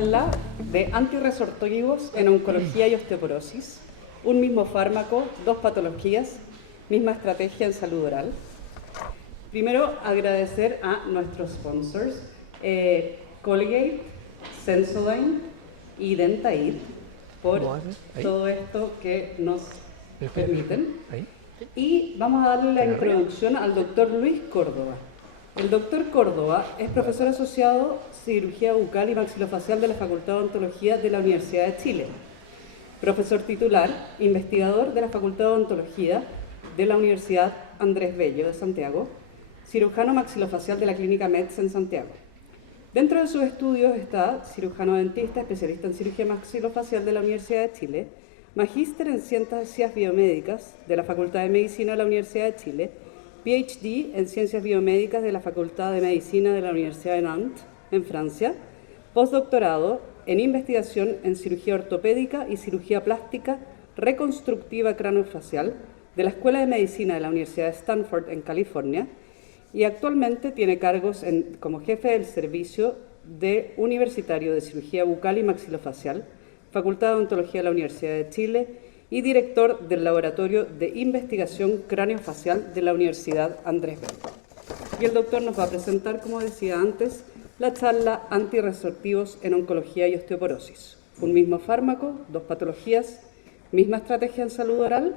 charla de antirresortivos en oncología y osteoporosis. Un mismo fármaco, dos patologías, misma estrategia en salud oral. Primero, agradecer a nuestros sponsors, Colgate, Sensodyne y Dentaid, por todo esto que nos permiten. Y vamos a darle la introducción al doctor Luis Córdoba. El doctor Córdoba es profesor asociado cirugía bucal y maxilofacial de la Facultad de Odontología de la Universidad de Chile, profesor titular, investigador de la Facultad de Odontología de la Universidad Andrés Bello de Santiago, cirujano maxilofacial de la Clínica MEDS en Santiago. Dentro de sus estudios está cirujano dentista, especialista en cirugía maxilofacial de la Universidad de Chile, magíster en ciencias biomédicas de la Facultad de Medicina de la Universidad de Chile, PhD en ciencias biomédicas de la Facultad de Medicina de la Universidad de Nantes, en Francia, postdoctorado en investigación en cirugía ortopédica y cirugía plástica reconstructiva craneofacial de la Escuela de Medicina de la Universidad de Stanford en California, y actualmente tiene cargos como jefe del Servicio Universitario de Cirugía Bucal y Maxilofacial, Facultad de Odontología de la Universidad de Chile y director del Laboratorio de Investigación Craneofacial de la Universidad Andrés Bello. Y el doctor nos va a presentar, como decía antes, la charla Antirresortivos en oncología y osteoporosis. Un mismo fármaco, dos patologías, misma estrategia en salud oral.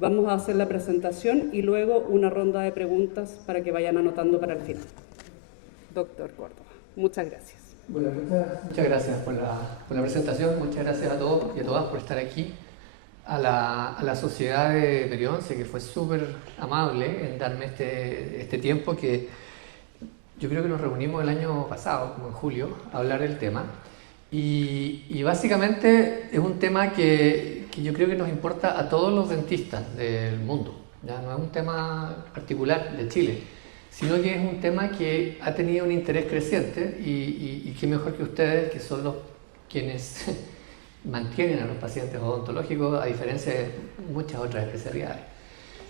Vamos a hacer la presentación y luego una ronda de preguntas para que vayan anotando para el final. Doctor Córdoba, muchas gracias. Bueno, muchas gracias por la presentación, muchas gracias a todos y a todas por estar aquí. A la Sociedad de Perionce, que fue súper amable en darme este tiempo, que yo creo que nos reunimos el año pasado, como en julio, a hablar del tema. Y básicamente es un tema que yo creo que nos importa a todos los dentistas del mundo. Ya no es un tema particular de Chile, sino que es un tema que ha tenido un interés creciente y qué mejor que ustedes, que son los quienes mantienen a los pacientes odontológicos, a diferencia de muchas otras especialidades.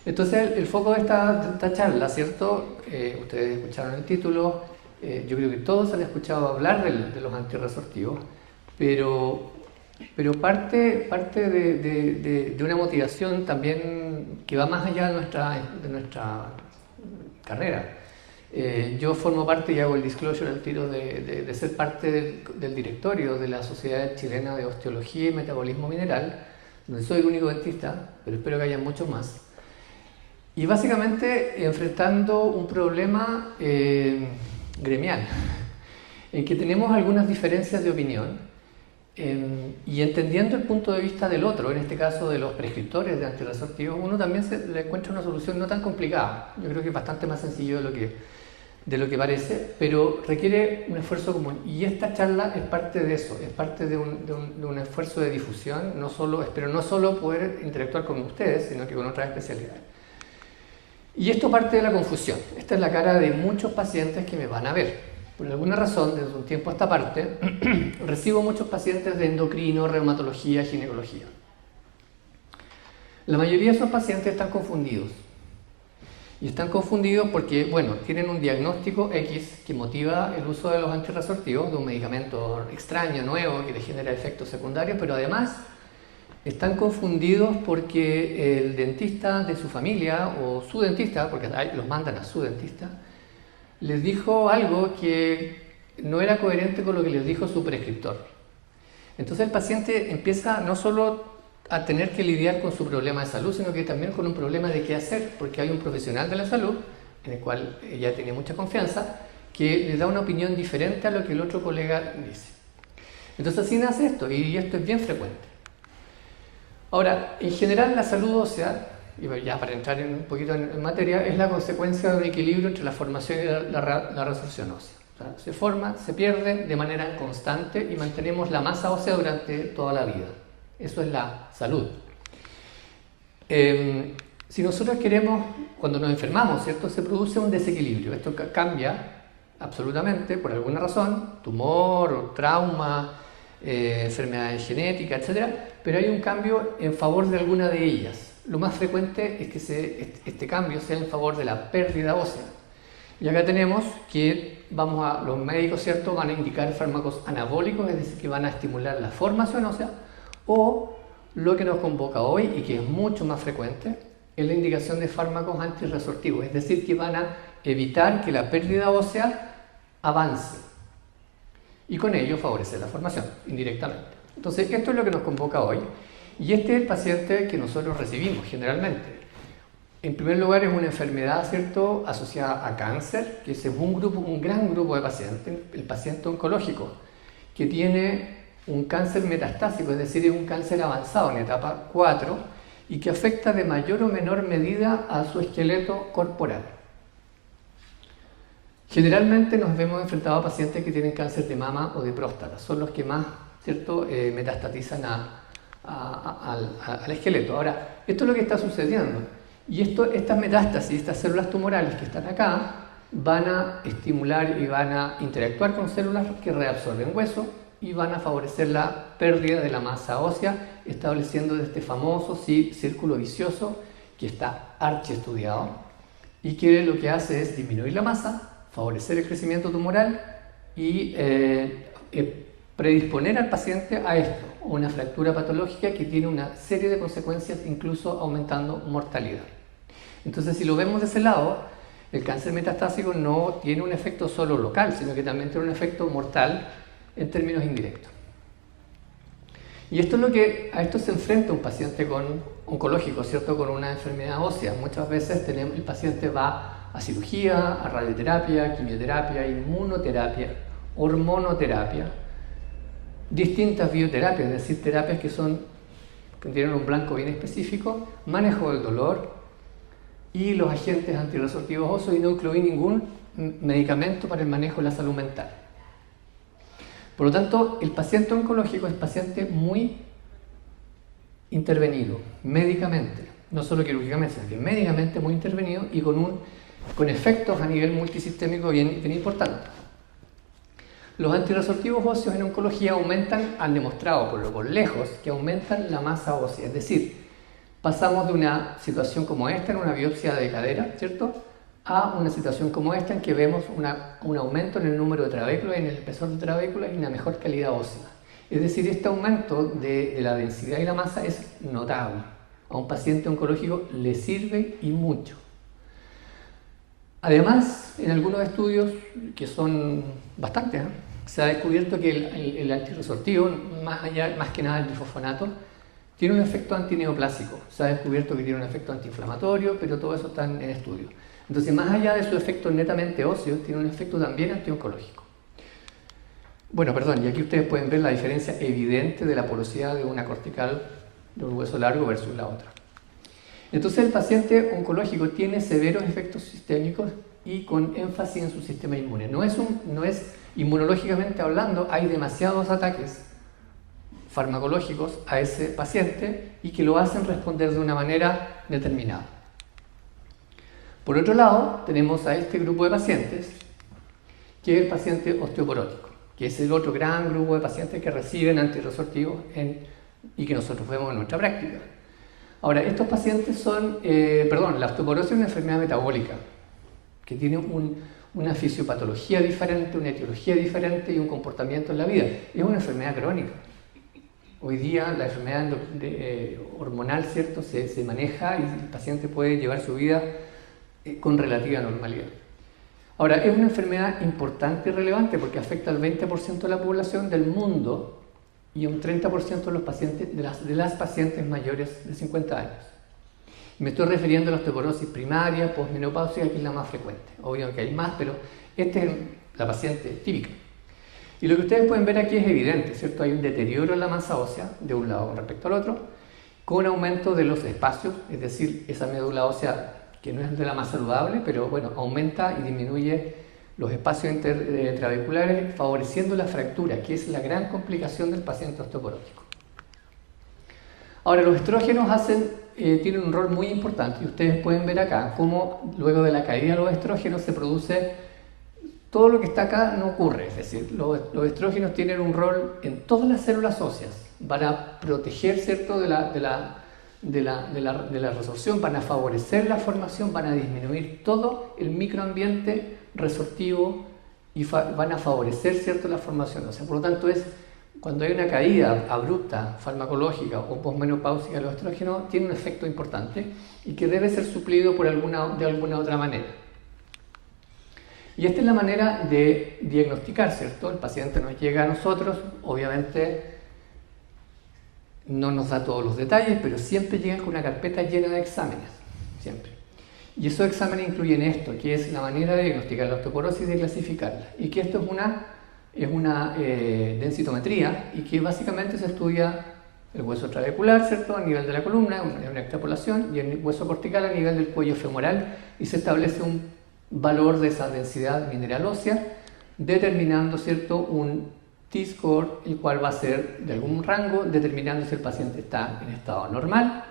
Entonces, el foco de esta charla, ¿cierto? Ustedes escucharon el título, yo creo que todos han escuchado hablar de los antirresortivos, pero parte de una motivación también que va más allá de nuestra carrera. Yo formo parte y hago el disclosure al tiro de ser parte del directorio de la Sociedad Chilena de Osteología y Metabolismo Mineral, donde soy el único dentista, pero espero que haya muchos más. Y básicamente enfrentando un problema gremial, en que tenemos algunas diferencias de opinión y entendiendo el punto de vista del otro, en este caso de los prescriptores de antirresortivos, uno también le encuentra una solución no tan complicada. Yo creo que es bastante más sencillo de lo que parece, pero requiere un esfuerzo común. Y esta charla es parte de eso, es parte de un esfuerzo de difusión, espero no solo poder interactuar con ustedes, sino que con otras especialidades. Y esto parte de la confusión. Esta es la cara de muchos pacientes que me van a ver. Por alguna razón, desde un tiempo a esta parte, recibo muchos pacientes de endocrino, reumatología, ginecología. La mayoría de esos pacientes están confundidos. Y están confundidos porque, bueno, tienen un diagnóstico X que motiva el uso de los antirresortivos, de un medicamento extraño, nuevo, que les genera efectos secundarios, pero además están confundidos porque el dentista de su familia o su dentista, porque los mandan a su dentista, les dijo algo que no era coherente con lo que les dijo su prescriptor. Entonces el paciente empieza no solo a tener que lidiar con su problema de salud, sino que también con un problema de qué hacer, porque hay un profesional de la salud, en el cual ella tiene mucha confianza, que le da una opinión diferente a lo que el otro colega dice. Entonces así nace esto, y esto es bien frecuente. Ahora, en general la salud ósea, y ya para entrar un poquito en materia, es la consecuencia de un equilibrio entre la formación y la resorción ósea. O sea, se forma, se pierde de manera constante y mantenemos la masa ósea durante toda la vida. Eso es la salud. Si nosotros queremos, cuando nos enfermamos, ¿cierto? Se produce un desequilibrio. Esto cambia absolutamente por alguna razón, tumor o trauma, enfermedades genéticas, etc. Pero hay un cambio en favor de alguna de ellas. Lo más frecuente es que este cambio sea en favor de la pérdida ósea. Y acá tenemos que los médicos, ¿cierto?, van a indicar fármacos anabólicos, es decir, que van a estimular la formación ósea, o lo que nos convoca hoy y que es mucho más frecuente, es la indicación de fármacos antirresortivos, es decir, que van a evitar que la pérdida ósea avance y con ello favorecer la formación indirectamente. Entonces, esto es lo que nos convoca hoy y este es el paciente que nosotros recibimos generalmente. En primer lugar, es una enfermedad, ¿cierto?, asociada a cáncer, que es un gran grupo de pacientes, el paciente oncológico, que tiene un cáncer metastásico, es decir, es un cáncer avanzado en etapa 4 y que afecta de mayor o menor medida a su esqueleto corporal. Generalmente nos vemos enfrentados a pacientes que tienen cáncer de mama o de próstata, son los que más, ¿cierto?, metastatizan al esqueleto. Ahora, esto es lo que está sucediendo. Y estas metástasis, estas células tumorales que están acá, van a estimular y van a interactuar con células que reabsorben hueso y van a favorecer la pérdida de la masa ósea, estableciendo este famoso círculo vicioso que está archiestudiado y que lo que hace es disminuir la masa, favorecer el crecimiento tumoral y predisponer al paciente a esto, una fractura patológica que tiene una serie de consecuencias, incluso aumentando mortalidad. Entonces, si lo vemos de ese lado, el cáncer metastásico no tiene un efecto solo local, sino que también tiene un efecto mortal en términos indirectos. Y esto es a esto se enfrenta un paciente oncológico, ¿cierto?, con una enfermedad ósea. Muchas veces el paciente va a cirugía, a radioterapia, quimioterapia, inmunoterapia, hormonoterapia, distintas bioterapias, es decir, terapias que tienen un blanco bien específico, manejo del dolor y los agentes antirresortivos óseos, y no incluí ningún medicamento para el manejo de la salud mental. Por lo tanto, el paciente oncológico es paciente muy intervenido médicamente, no solo quirúrgicamente, sino que médicamente muy intervenido y con efectos a nivel multisistémico bien importantes. Los antirresortivos óseos en oncología han demostrado por lejos que aumentan la masa ósea, es decir, pasamos de una situación como esta en una biopsia de cadera, ¿cierto?, a una situación como esta en que vemos un aumento en el número de trabéculas, en el espesor de trabéculas y una mejor calidad ósea. Es decir, este aumento de la densidad y la masa es notable. A un paciente oncológico le sirve y mucho. Además, en algunos estudios, que son bastantes, se ha descubierto que el antirresortivo, más que nada el difosfonato, tiene un efecto antineoplásico. Se ha descubierto que tiene un efecto antiinflamatorio, pero todo eso está en estudio. Entonces, más allá de su efecto netamente óseo, tiene un efecto también antioncológico. Bueno, perdón, y aquí ustedes pueden ver la diferencia evidente de la porosidad de una cortical de un hueso largo versus la otra. Entonces, el paciente oncológico tiene severos efectos sistémicos y con énfasis en su sistema inmune. No es inmunológicamente hablando, hay demasiados ataques farmacológicos a ese paciente y que lo hacen responder de una manera determinada. Por otro lado, tenemos a este grupo de pacientes, que es el paciente osteoporótico, que es el otro gran grupo de pacientes que reciben antirresortivos y que nosotros vemos en nuestra práctica. Ahora, estos pacientes la osteoporosis es una enfermedad metabólica, que tiene una fisiopatología diferente, una etiología diferente y un comportamiento en la vida. Es una enfermedad crónica. Hoy día la enfermedad hormonal, ¿cierto?, se maneja y el paciente puede llevar su vida con relativa normalidad. Ahora, es una enfermedad importante y relevante porque afecta al 20% de la población del mundo y un 30% de los pacientes, de las pacientes mayores de 50 años. Me estoy refiriendo a la osteoporosis primaria, posmenopáusica, que es la más frecuente. Obvio que hay más, pero esta es la paciente típica. Y lo que ustedes pueden ver aquí es evidente, ¿cierto? Hay un deterioro en la masa ósea de un lado con respecto al otro, con aumento de los espacios, es decir, esa médula ósea que no es de la más saludable, pero bueno, aumenta y disminuye los espacios intraveculares, favoreciendo la fractura, que es la gran complicación del paciente osteoporótico. Ahora, los estrógenos tienen un rol muy importante y ustedes pueden ver acá cómo luego de la caída de los estrógenos se produce todo lo que está acá no ocurre, es decir, los estrógenos tienen un rol en todas las células óseas, van a proteger, ¿cierto?, de la resorción, van a favorecer la formación, van a disminuir todo el microambiente resortivo y van a favorecer, ¿cierto?, la formación ósea. Por lo tanto, cuando hay una caída abrupta, farmacológica o posmenopáusica de los estrógenos, tiene un efecto importante y que debe ser suplido de alguna otra manera. Y esta es la manera de diagnosticar, ¿cierto? El paciente nos llega a nosotros, obviamente no nos da todos los detalles, pero siempre llegan con una carpeta llena de exámenes, siempre. Y esos exámenes incluyen esto, que es la manera de diagnosticar la osteoporosis y de clasificarla. Y que esto es una densitometría y que básicamente se estudia el hueso trabecular, ¿cierto?, a nivel de la columna, una extrapolación, y el hueso cortical a nivel del cuello femoral, y se establece un valor de esa densidad mineral ósea, determinando, ¿cierto?, un T-score, el cual va a ser de algún rango, determinando si el paciente está en estado normal,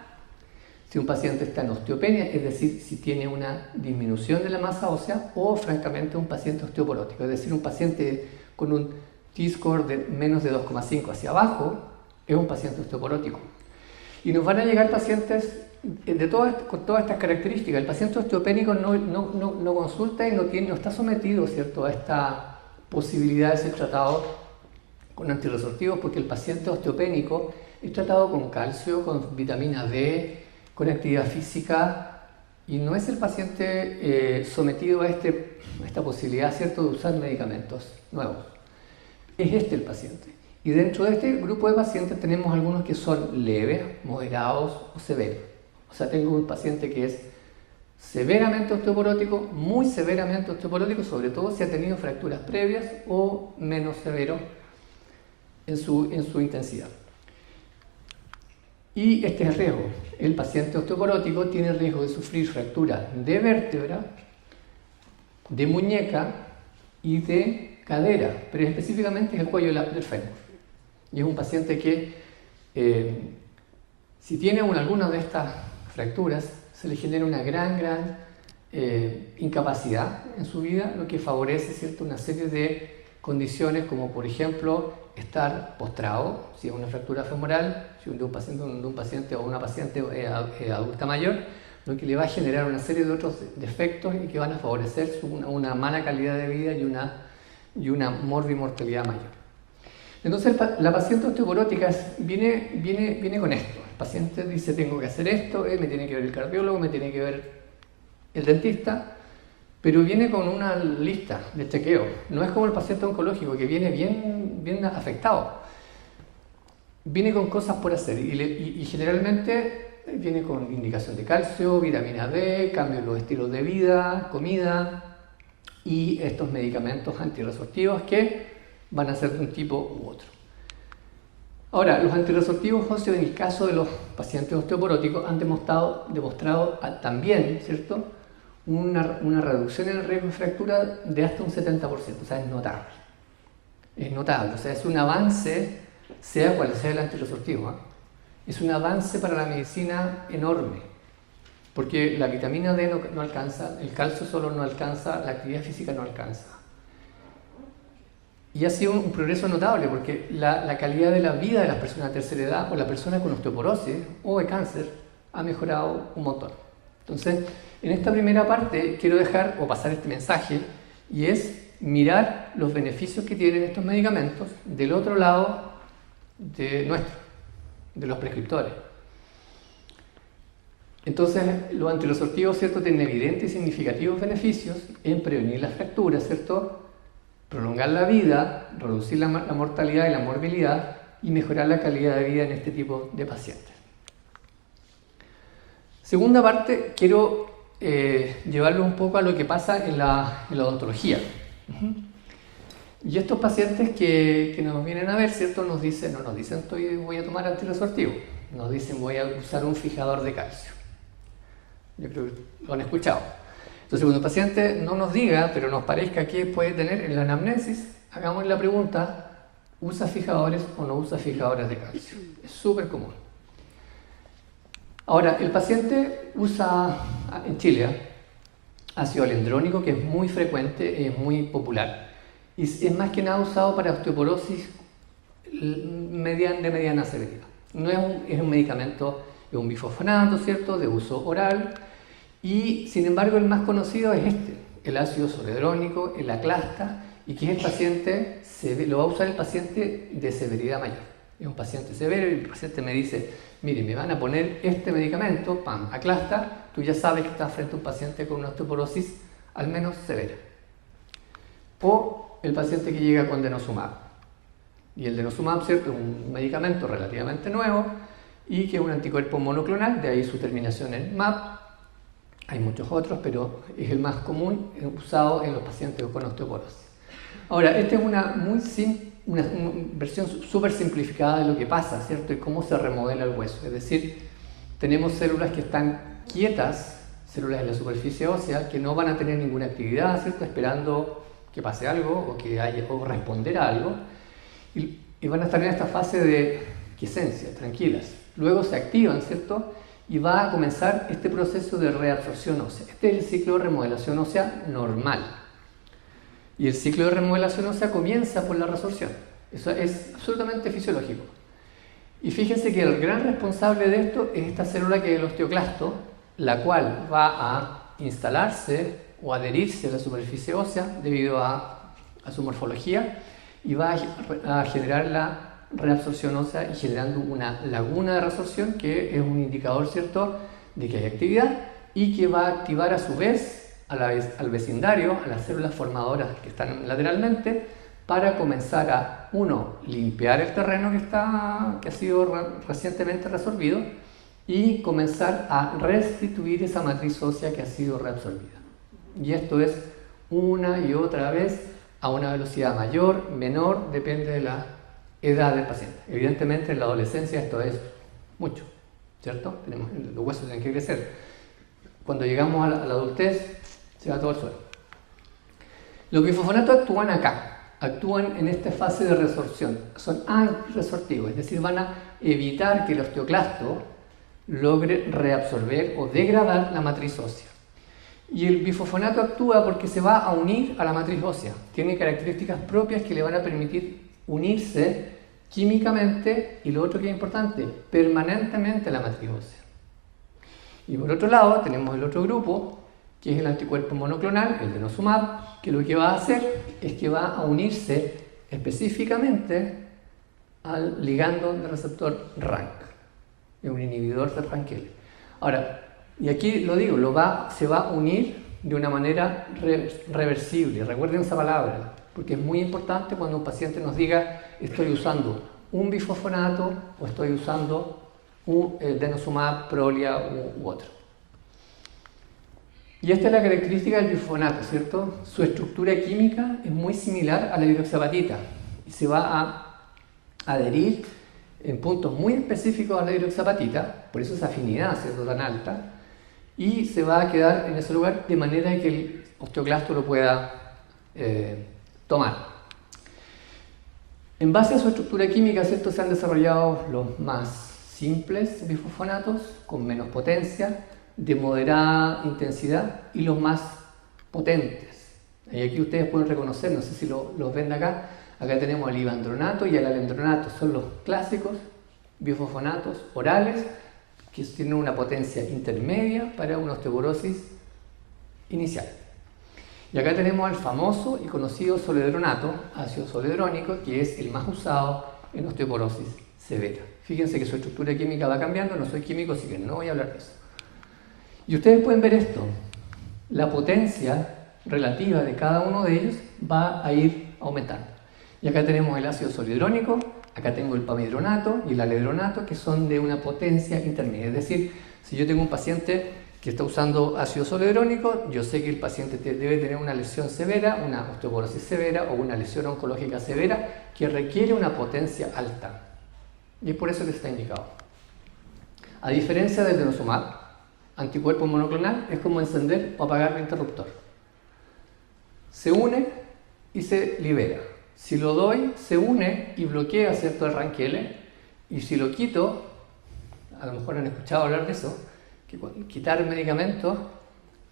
si un paciente está en osteopenia, es decir, si tiene una disminución de la masa ósea, o francamente un paciente osteoporótico, es decir, un paciente con un T-score de menos de 2,5 hacia abajo, es un paciente osteoporótico. Y nos van a llegar pacientes con todas estas características. El paciente osteopénico no consulta y no está sometido, ¿cierto?, a esta posibilidad de ser tratado con antirresortivos, porque el paciente osteopénico es tratado con calcio, con vitamina D, con actividad física, y no es el paciente sometido a esta posibilidad, ¿cierto?, de usar medicamentos nuevos. Es el paciente. Y dentro de este grupo de pacientes tenemos algunos que son leves, moderados o severos. O sea, tengo un paciente que es severamente osteoporótico, muy severamente osteoporótico, sobre todo si ha tenido fracturas previas, o menos severo en su intensidad. Y este es el riesgo. El paciente osteoporótico tiene el riesgo de sufrir fractura de vértebra, de muñeca y de cadera, pero específicamente el cuello del fémur. Y es un paciente que, si tiene alguna de estas fracturas, se le genera una gran incapacidad en su vida, lo que favorece, ¿cierto?, una serie de condiciones como, por ejemplo, estar postrado, si es una fractura femoral, si de un paciente o una paciente adulta mayor, lo que le va a generar una serie de otros defectos y que van a favorecer una mala calidad de vida y una morbimortalidad mayor. Entonces la paciente osteoporótica viene con esto. El paciente dice: tengo que hacer esto, me tiene que ver el cardiólogo, me tiene que ver el dentista, pero viene con una lista de chequeo. No es como el paciente oncológico, que viene bien afectado. Viene con cosas por hacer y generalmente viene con indicación de calcio, vitamina D, cambio en los estilos de vida, comida y estos medicamentos antirresortivos que van a ser de un tipo u otro. Ahora, los antirresortivos óseos, en el caso de los pacientes osteoporóticos, han demostrado también, ¿cierto?, una reducción en el riesgo de fractura de hasta un 70%, o sea, es notable. Es notable, o sea, es un avance, sea cual sea el antirresortivo, ¿eh? Es un avance para la medicina enorme, porque la vitamina D no alcanza, el calcio solo no alcanza, la actividad física no alcanza. Y ha sido un progreso notable, porque la calidad de la vida de las personas de tercera edad o la persona con osteoporosis o de cáncer ha mejorado un montón. Entonces, en esta primera parte quiero dejar o pasar este mensaje, y es mirar los beneficios que tienen estos medicamentos del otro lado de los prescriptores. Entonces, los antirresortivos, ¿cierto?, tienen evidentes y significativos beneficios en prevenir las fracturas, ¿cierto?, prolongar la vida, reducir la mortalidad y la morbilidad y mejorar la calidad de vida en este tipo de pacientes. Segunda parte, quiero llevarlo un poco a lo que pasa en la odontología. Y estos pacientes que nos vienen a ver, ¿cierto?, no nos dicen voy a tomar antirresortivo, nos dicen voy a usar un fijador de calcio. Yo creo que lo han escuchado. Entonces, cuando el paciente no nos diga, pero nos parezca que puede tener en la anamnesis, hagamos la pregunta: ¿usa fijadores o no usa fijadores de calcio? Es súper común. Ahora, el paciente usa en Chile ácido alendrónico, que es muy frecuente, es muy popular. Y es más que nada usado para osteoporosis de mediana severidad. No es un medicamento, es un bifosfonato, ¿cierto?, de uso oral. Y sin embargo el más conocido es el ácido zoledrónico, el aclasta, y que es el paciente, lo va a usar el paciente de severidad mayor. Es un paciente severo y el paciente me dice, mire, me van a poner este medicamento, pam, aclasta, tú ya sabes que estás frente a un paciente con una osteoporosis al menos severa. O el paciente que llega con denosumab. Y el denosumab, ¿cierto?, es un medicamento relativamente nuevo y que es un anticuerpo monoclonal, de ahí su terminación en MAP. Hay muchos otros, pero es el más común usado en los pacientes con osteoporosis. Ahora, esta es una versión súper simplificada de lo que pasa, ¿cierto?, y cómo se remodela el hueso. Es decir, tenemos células que están quietas, células de la superficie ósea, que no van a tener ninguna actividad, ¿cierto?, esperando que pase algo o responder a algo, y van a estar en esta fase de quiesencia, tranquilas. Luego se activan, ¿cierto?, y va a comenzar este proceso de reabsorción ósea. Este es el ciclo de remodelación ósea normal. Y el ciclo de remodelación ósea comienza por la resorción. Eso es absolutamente fisiológico. Y fíjense que el gran responsable de esto es esta célula que es el osteoclasto, la cual va a instalarse o adherirse a la superficie ósea debido a su morfología y va a generar la reabsorción ósea y generando una laguna de resorción que es un indicador, ¿cierto?, de que hay actividad y que va a activar a su vez al vecindario, a las células formadoras que están lateralmente, para comenzar a, uno, limpiar el terreno que ha sido recientemente resorbido y comenzar a restituir esa matriz ósea que ha sido reabsorbida. Y esto es una y otra vez a una velocidad mayor, menor, depende de la edad del paciente. Evidentemente en la adolescencia esto es mucho, ¿cierto? Los huesos tienen que crecer. Cuando llegamos a la adultez se va todo al suelo. Los bifosfonatos actúan acá, actúan en esta fase de resorción, son antirresortivos, es decir, van a evitar que el osteoclasto logre reabsorber o degradar la matriz ósea. Y el bifosfonato actúa porque se va a unir a la matriz ósea, tiene características propias que le van a permitir unirse químicamente y lo otro que es importante, permanentemente a la matriz ósea. Y por otro lado tenemos el otro grupo, que es el anticuerpo monoclonal, el denosumab, que lo que va a hacer es que va a unirse específicamente al ligando del receptor RANK, es un inhibidor de RANKL. Ahora, y aquí lo digo, se va a unir de una manera reversible, recuerden esa palabra, porque es muy importante cuando un paciente nos diga estoy usando un bifosfonato o estoy usando un denosumab, Prolia u otro. Y esta es la característica del bifosfonato, ¿cierto? Su estructura química es muy similar a la hidroxiapatita y se va a adherir en puntos muy específicos a la hidroxiapatita, por eso esa afinidad, ¿cierto?, tan alta, y se va a quedar en ese lugar de manera que el osteoclasto lo pueda tomar. En base a su estructura química, ¿cierto?, se han desarrollado los más simples bifosfonatos con menos potencia, de moderada intensidad, y los más potentes. Y aquí ustedes pueden reconocer, no sé si los ven de acá, acá tenemos el ivandronato y el alendronato, son los clásicos bifosfonatos orales que tienen una potencia intermedia para una osteoporosis inicial. Y acá tenemos el famoso y conocido zoledronato, ácido zoledrónico, que es el más usado en osteoporosis severa. Fíjense que su estructura química va cambiando, no soy químico, así que no voy a hablar de eso. Y ustedes pueden ver esto, la potencia relativa de cada uno de ellos va a ir aumentando. Y acá tenemos el ácido zoledrónico, acá tengo el pamidronato y el alendronato, que son de una potencia intermedia. Es decir, si yo tengo un paciente que está usando ácido zoledrónico, yo sé que el paciente debe tener una lesión severa, una osteoporosis severa o una lesión oncológica severa que requiere una potencia alta. Y es por eso que está indicado. A diferencia del denosumab, anticuerpo monoclonal, es como encender o apagar el interruptor. Se une y se libera. Si lo doy, se une y bloquea, ¿cierto?, el RANKL, y si lo quito, a lo mejor han escuchado hablar de eso, que quitar el medicamento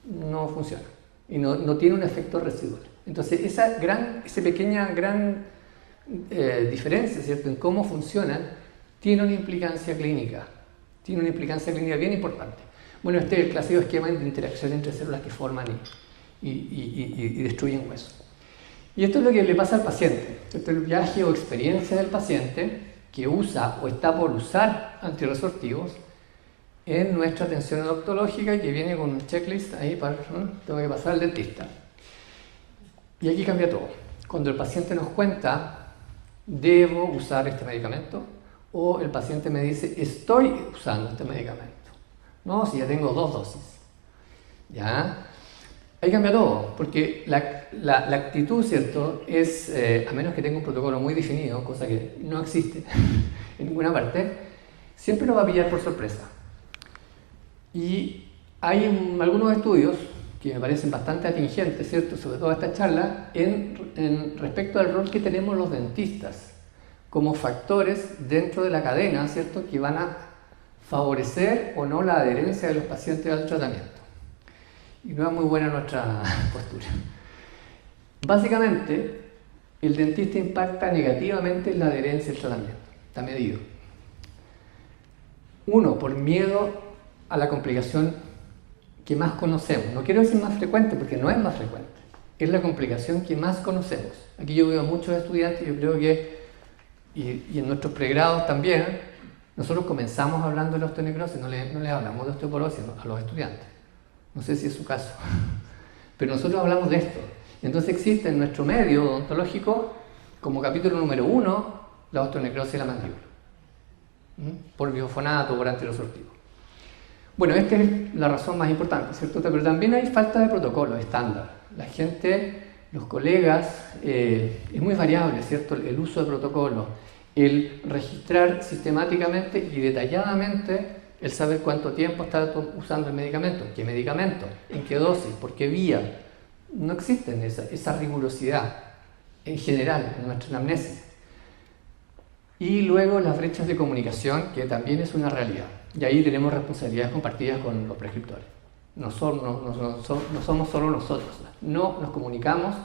no funciona y no tiene un efecto residual. Entonces, esa pequeña diferencia, ¿cierto?, en cómo funcionan, tiene una implicancia clínica bien importante. Bueno, este es el clásico esquema de interacción entre células que forman y destruyen huesos. Y esto es lo que le pasa al paciente. Esto es el viaje o experiencia del paciente que usa o está por usar antirresortivos en nuestra atención odontológica, que viene con un checklist ahí para, tengo que pasar al dentista. Y aquí cambia todo. Cuando el paciente nos cuenta, debo usar este medicamento, o el paciente me dice, estoy usando este medicamento. No, si ya tengo 2 dosis. ¿Ya? Ahí cambia todo, porque la actitud, ¿cierto?, es, a menos que tenga un protocolo muy definido, cosa que no existe en ninguna parte, siempre lo va a pillar por sorpresa. Y hay algunos estudios que me parecen bastante atingentes, ¿cierto?, sobre todo esta charla, en respecto al rol que tenemos los dentistas como factores dentro de la cadena, ¿cierto?, que van a favorecer o no la adherencia de los pacientes al tratamiento. Y no es muy buena nuestra postura. Básicamente, el dentista impacta negativamente en la adherencia al tratamiento. Está medido. 1, por miedo a la complicación que más conocemos. No quiero decir más frecuente, porque no es más frecuente. Es la complicación que más conocemos. Aquí yo veo a muchos estudiantes, yo creo que, y en nuestros pregrados también, nosotros comenzamos hablando de la osteonecrosis, no les hablamos de osteoporosis a los estudiantes. No sé si es su caso, pero nosotros hablamos de esto. Entonces existe en nuestro medio odontológico, como capítulo número 1, la osteonecrosis de la mandíbula, por bifonato, por antirresortivo. Bueno, esta es la razón más importante, ¿cierto? Pero también hay falta de protocolo estándar. La gente, los colegas, es muy variable, ¿cierto? El uso de protocolo, el registrar sistemáticamente y detalladamente el saber cuánto tiempo está usando el medicamento, qué medicamento, en qué dosis, por qué vía. No existe esa rigurosidad en general en nuestra anamnesis. Y luego las brechas de comunicación, que también es una realidad. Y ahí tenemos responsabilidades compartidas con los prescriptores. No somos solo nosotros. No nos comunicamos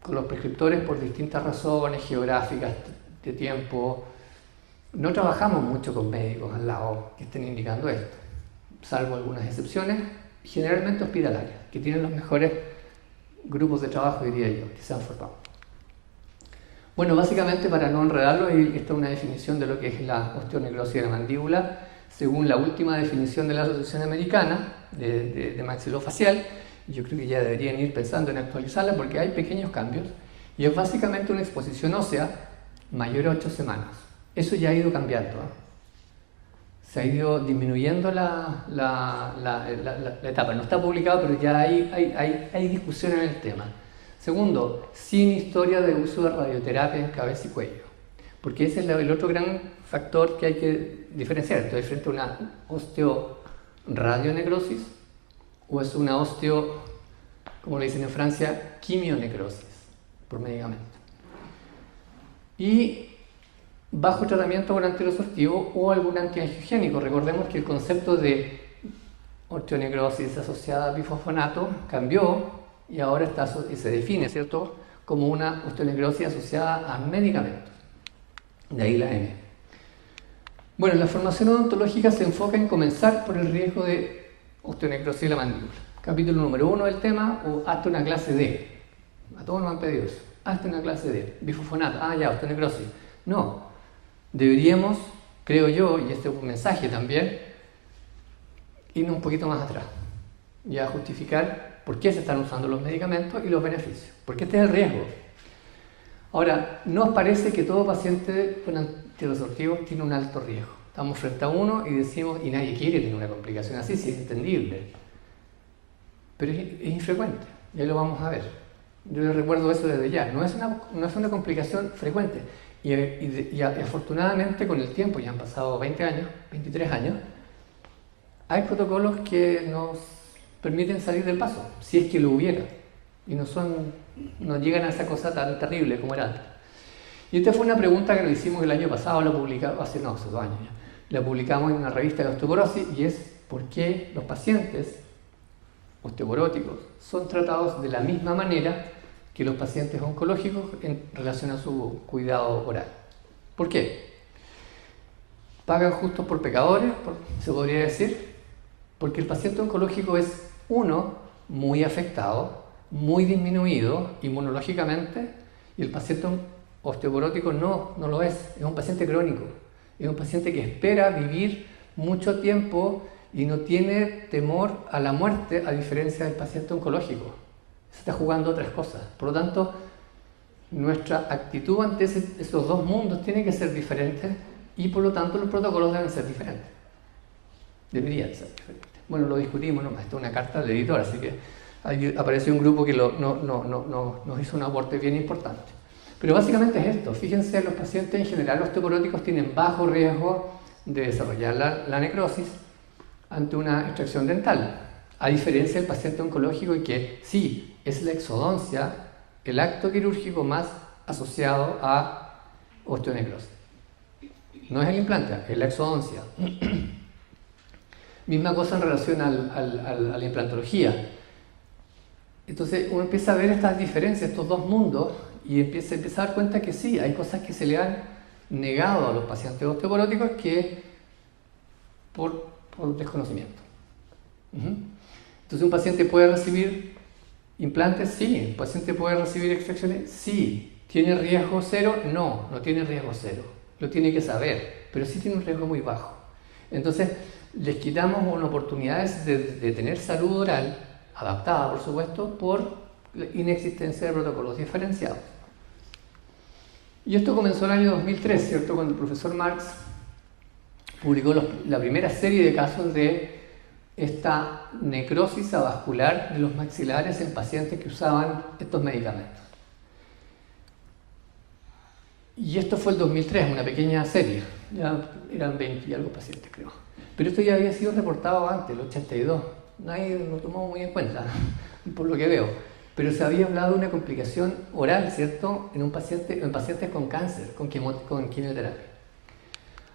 con los prescriptores por distintas razones geográficas, de tiempo. No trabajamos mucho con médicos al lado que estén indicando esto, salvo algunas excepciones, generalmente hospitalarias, que tienen los mejores grupos de trabajo, diría yo, que se han formado. Bueno, básicamente, para no enredarlo, esta es una definición de lo que es la osteonecrosis de la mandíbula, según la última definición de la Asociación Americana de Maxilofacial. Yo creo que ya deberían ir pensando en actualizarla porque hay pequeños cambios, y es básicamente una exposición ósea mayor a 8 semanas. Eso ya ha ido cambiando, se ha ido disminuyendo la etapa. No está publicado, pero ya hay discusión en el tema. Segundo, sin historia de uso de radioterapia en cabeza y cuello, porque ese es el otro gran factor que hay que diferenciar. Entonces, frente a una osteoradionecrosis o es una como le dicen en Francia, quimionecrosis por medicamento. Y bajo tratamiento con antirresortivo o algún antiangiogénico. Recordemos que el concepto de osteonecrosis asociada a bifosfonato cambió y ahora se define, ¿cierto?, como una osteonecrosis asociada a medicamentos. De ahí la M. Bueno, la formación odontológica se enfoca en comenzar por el riesgo de osteonecrosis de la mandíbula. Capítulo número 1 del tema, o hasta una clase D. A todos nos han pedido eso. Hasta una clase D. Bifosfonato. Ya, osteonecrosis. No. Deberíamos, creo yo, y este es un mensaje también, irnos un poquito más atrás y a justificar por qué se están usando los medicamentos y los beneficios, porque este es el riesgo. Ahora, ¿no os parece que todo paciente con antirresortivos tiene un alto riesgo? Estamos frente a uno y decimos, y nadie quiere tener una complicación así, si es entendible, pero es infrecuente, ya lo vamos a ver. Yo les recuerdo eso desde ya, no es una complicación frecuente. Y afortunadamente con el tiempo, ya han pasado 20 años, 23 años, hay protocolos que nos permiten salir del paso, si es que lo hubiera, y no llegan a esa cosa tan terrible como era antes. Y esta fue una pregunta que nos hicimos el año pasado, hace 2 años ya. La publicamos en una revista de osteoporosis, y es por qué los pacientes osteoporóticos son tratados de la misma manera que los pacientes oncológicos en relación a su cuidado oral. ¿Por qué? Pagan justos por pecadores, se podría decir, porque el paciente oncológico es, uno, muy afectado, muy disminuido inmunológicamente y el paciente osteoporótico no lo es un paciente crónico, es un paciente que espera vivir mucho tiempo y no tiene temor a la muerte, a diferencia del paciente oncológico. Se está jugando otras cosas. Por lo tanto, nuestra actitud ante esos dos mundos tiene que ser diferente y por lo tanto los protocolos deben ser diferentes. Deberían ser diferentes. Bueno, lo discutimos, ¿no? Esta es una carta del editor, así que ahí apareció un grupo que nos hizo un aporte bien importante. Pero básicamente es esto. Fíjense, los pacientes en general osteoporóticos tienen bajo riesgo de desarrollar la necrosis ante una extracción dental, a diferencia del paciente oncológico, y que sí, es la exodoncia el acto quirúrgico más asociado a osteonecrosis. No es el implante, es la exodoncia. Misma cosa en relación a la implantología. Entonces uno empieza a ver estas diferencias, estos dos mundos, y empieza a dar cuenta que sí, hay cosas que se le han negado a los pacientes osteoporóticos que por desconocimiento. Entonces un paciente puede recibir implantes, sí. ¿Un paciente puede recibir extracciones? Sí. ¿Tiene riesgo cero? No tiene riesgo cero. Lo tiene que saber, pero sí tiene un riesgo muy bajo. Entonces les quitamos una oportunidad de tener salud oral, adaptada por supuesto, por la inexistencia de protocolos diferenciados. Y esto comenzó en el año 2003, ¿cierto? Cuando el profesor Marx publicó la primera serie de casos de esta necrosis avascular de los maxilares en pacientes que usaban estos medicamentos. Y esto fue el 2003, una pequeña serie, ya eran 20 y algo pacientes creo. Pero esto ya había sido reportado antes, el 82, nadie lo tomó muy en cuenta, por lo que veo. Pero se había hablado de una complicación oral, ¿cierto?, en pacientes con cáncer, con quimioterapia.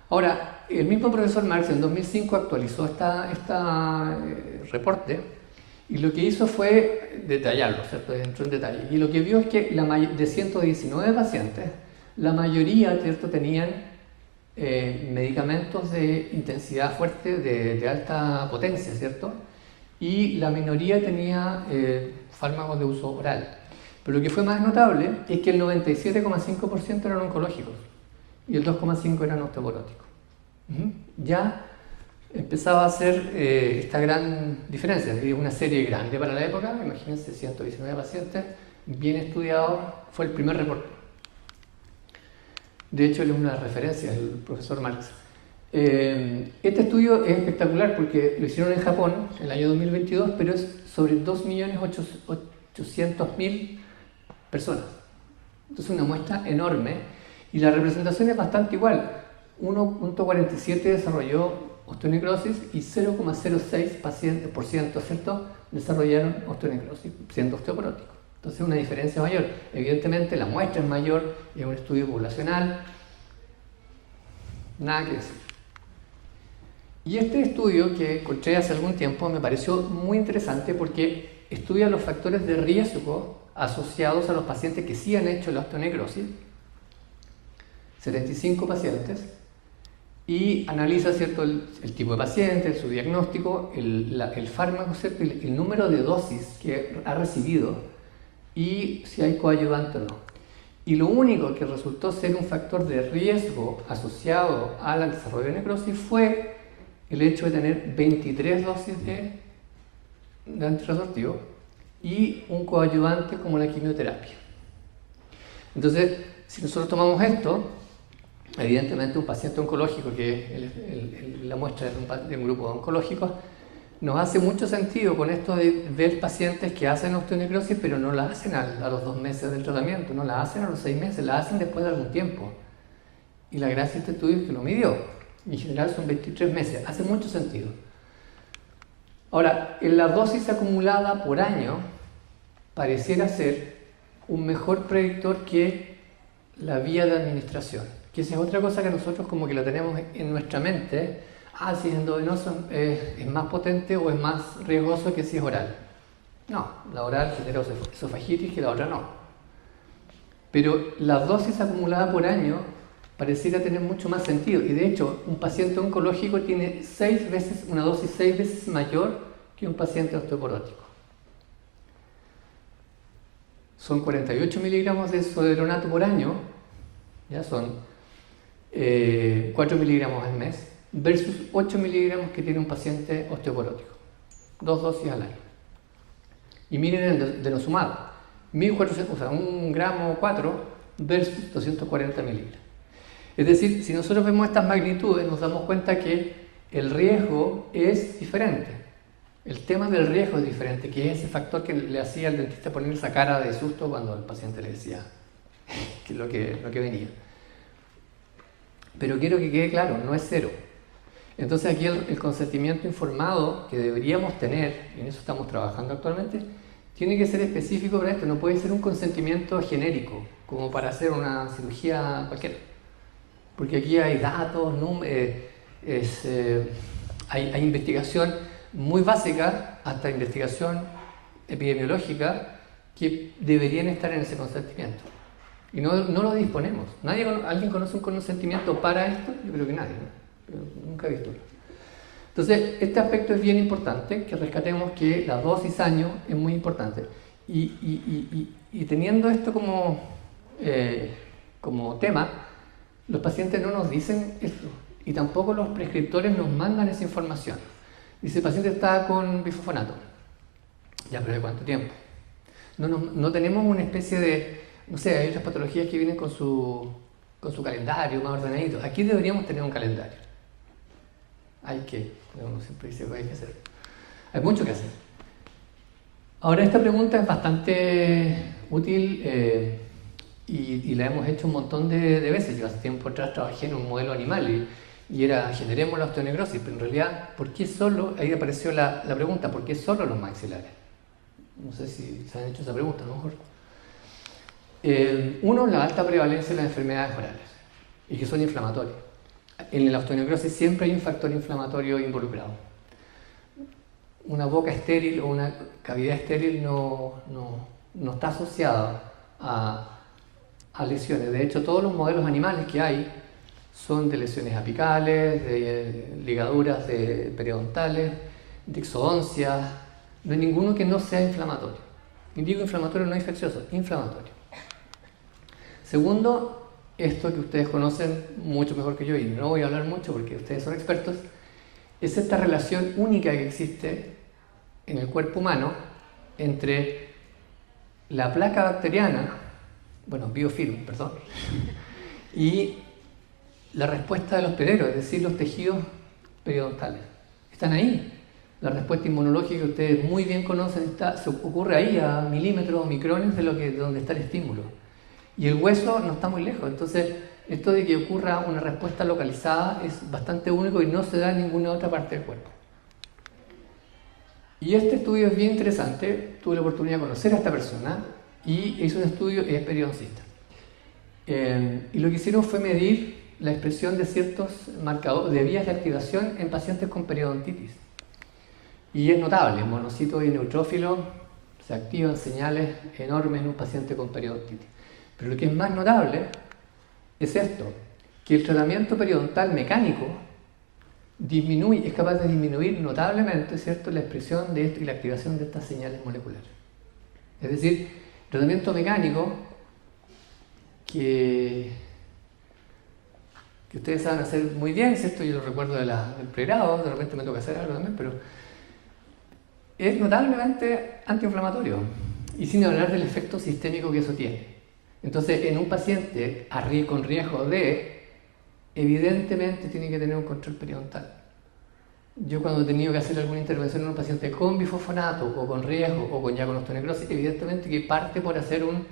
Ahora, el mismo profesor Marx en 2005 actualizó este reporte y lo que hizo fue detallarlo, ¿cierto?, entró en detalle. Y lo que vio es que de 119 pacientes, la mayoría, ¿cierto?, tenían medicamentos de intensidad fuerte, de alta potencia, ¿cierto?, y la minoría tenía fármacos de uso oral. Pero lo que fue más notable es que el 97,5% eran oncológicos y el 2,5% eran osteoporóticos. Ya empezaba a ser esta gran diferencia. Es una serie grande para la época, imagínense, 119 pacientes, bien estudiados, fue el primer reporte. De hecho, él es una referencia, el profesor Marx. Este estudio es espectacular porque lo hicieron en Japón en el año 2022, pero es sobre 2.800.000 personas. Entonces una muestra enorme y la representación es bastante igual. 1.47 desarrolló osteonecrosis y 0,06%, ¿cierto?, desarrollaron osteonecrosis siendo osteoporóticos. Entonces una diferencia mayor. Evidentemente la muestra es mayor, es un estudio poblacional, nada que decir. Y este estudio que encontré hace algún tiempo me pareció muy interesante porque estudia los factores de riesgo asociados a los pacientes que sí han hecho la osteonecrosis, 75 pacientes, y analiza, ¿cierto?, el tipo de paciente, su diagnóstico, el fármaco, ¿cierto?, el número de dosis que ha recibido y si hay coayudante o no. Y lo único que resultó ser un factor de riesgo asociado al desarrollo de necrosis fue el hecho de tener 23 dosis de antirresortivo y un coayudante como la quimioterapia. Entonces, si nosotros tomamos esto, evidentemente un paciente oncológico, que la muestra de un grupo oncológico, nos hace mucho sentido con esto de ver pacientes que hacen osteonecrosis, pero no la hacen a los 2 meses del tratamiento, no la hacen a los 6 meses, la hacen después de algún tiempo. Y la gracia de este estudio es que lo midió. En general son 23 meses, hace mucho sentido. Ahora, en la dosis acumulada por año pareciera ser un mejor predictor que la vía de administración, que esa es otra cosa que nosotros como que la tenemos en nuestra mente. Si es endovenoso es más potente o es más riesgoso que si es oral. No, la oral genera esofagitis que la otra no. Pero la dosis acumulada por año pareciera tener mucho más sentido. Y de hecho, un paciente oncológico tiene una dosis 6 veces mayor que un paciente osteoporótico. son 48 miligramos de soderonato por año, ya son 4 miligramos al mes, versus 8 miligramos que tiene un paciente osteoporótico. 2 dosis al año. Y miren el denosumab, 1400, o sea, 1 gramo 4 versus 240 miligramos. Es decir, si nosotros vemos estas magnitudes, nos damos cuenta que el riesgo es diferente. El tema del riesgo es diferente, que es ese factor que le hacía al dentista poner esa cara de susto cuando el paciente le decía que lo que venía. Pero quiero que quede claro, no es cero. Entonces aquí el consentimiento informado que deberíamos tener, y en eso estamos trabajando actualmente, tiene que ser específico para esto, no puede ser un consentimiento genérico, como para hacer una cirugía cualquiera. Porque aquí hay datos, hay investigación muy básica, hasta investigación epidemiológica, que deberían estar en ese consentimiento. Y no lo disponemos. ¿Alguien conoce un consentimiento para esto? Yo creo que nadie, ¿no? Yo nunca he visto. Entonces, este aspecto es bien importante, que rescatemos que la dosis año es muy importante. Y teniendo esto como tema, los pacientes no nos dicen esto, y tampoco los prescriptores nos mandan esa información. Dice, el paciente está con bifosfonato. Ya, pero ¿de cuánto tiempo? No tenemos una especie de, no sé, hay otras patologías que vienen con su calendario más ordenadito. Aquí deberíamos tener un calendario. Uno siempre dice que hay que hacer. Hay mucho que hacer. Ahora, esta pregunta es bastante útil y la hemos hecho un montón de veces. Yo hace tiempo atrás trabajé en un modelo animal y era generemos la osteonecrosis, pero en realidad, ¿por qué solo? Ahí apareció la pregunta, ¿por qué solo los maxilares? No sé si se han hecho esa pregunta, a lo mejor. Uno, la alta prevalencia de las enfermedades orales y que son inflamatorias. En la osteonecrosis siempre hay un factor inflamatorio involucrado. Una boca estéril o una cavidad estéril no está asociada a lesiones. De hecho, todos los modelos animales que hay son de lesiones apicales, de ligaduras periodontales, de exodoncias. No hay ninguno que no sea inflamatorio. Y digo inflamatorio no infeccioso, inflamatorio. Segundo, esto que ustedes conocen mucho mejor que yo, y no voy a hablar mucho porque ustedes son expertos, es esta relación única que existe en el cuerpo humano entre la placa bacteriana, biofilm, perdón, y la respuesta del hospedero, es decir, los tejidos periodontales. Están ahí. La respuesta inmunológica que ustedes muy bien conocen se ocurre ahí a milímetros o micrones de donde está el estímulo. Y el hueso no está muy lejos. Entonces, esto de que ocurra una respuesta localizada es bastante único y no se da en ninguna otra parte del cuerpo. Y este estudio es bien interesante. Tuve la oportunidad de conocer a esta persona y hizo un estudio, es periodoncista. Y lo que hicieron fue medir la expresión de ciertos marcadores de vías de activación en pacientes con periodontitis. Y es notable, monocitos y neutrófilos se activan señales enormes en un paciente con periodontitis. Pero lo que es más notable es esto, que el tratamiento periodontal mecánico es capaz de disminuir notablemente, ¿cierto?, la expresión de esto y la activación de estas señales moleculares. Es decir, tratamiento mecánico que ustedes saben hacer muy bien, ¿cierto? Yo lo recuerdo del pregrado, de repente me toca hacer algo también, pero es notablemente antiinflamatorio y sin hablar del efecto sistémico que eso tiene. Entonces, en un paciente con riesgo evidentemente tiene que tener un control periodontal. Yo cuando he tenido que hacer alguna intervención en un paciente con bifosfonato o con riesgo o con osteonecrosis, evidentemente que parte por hacer un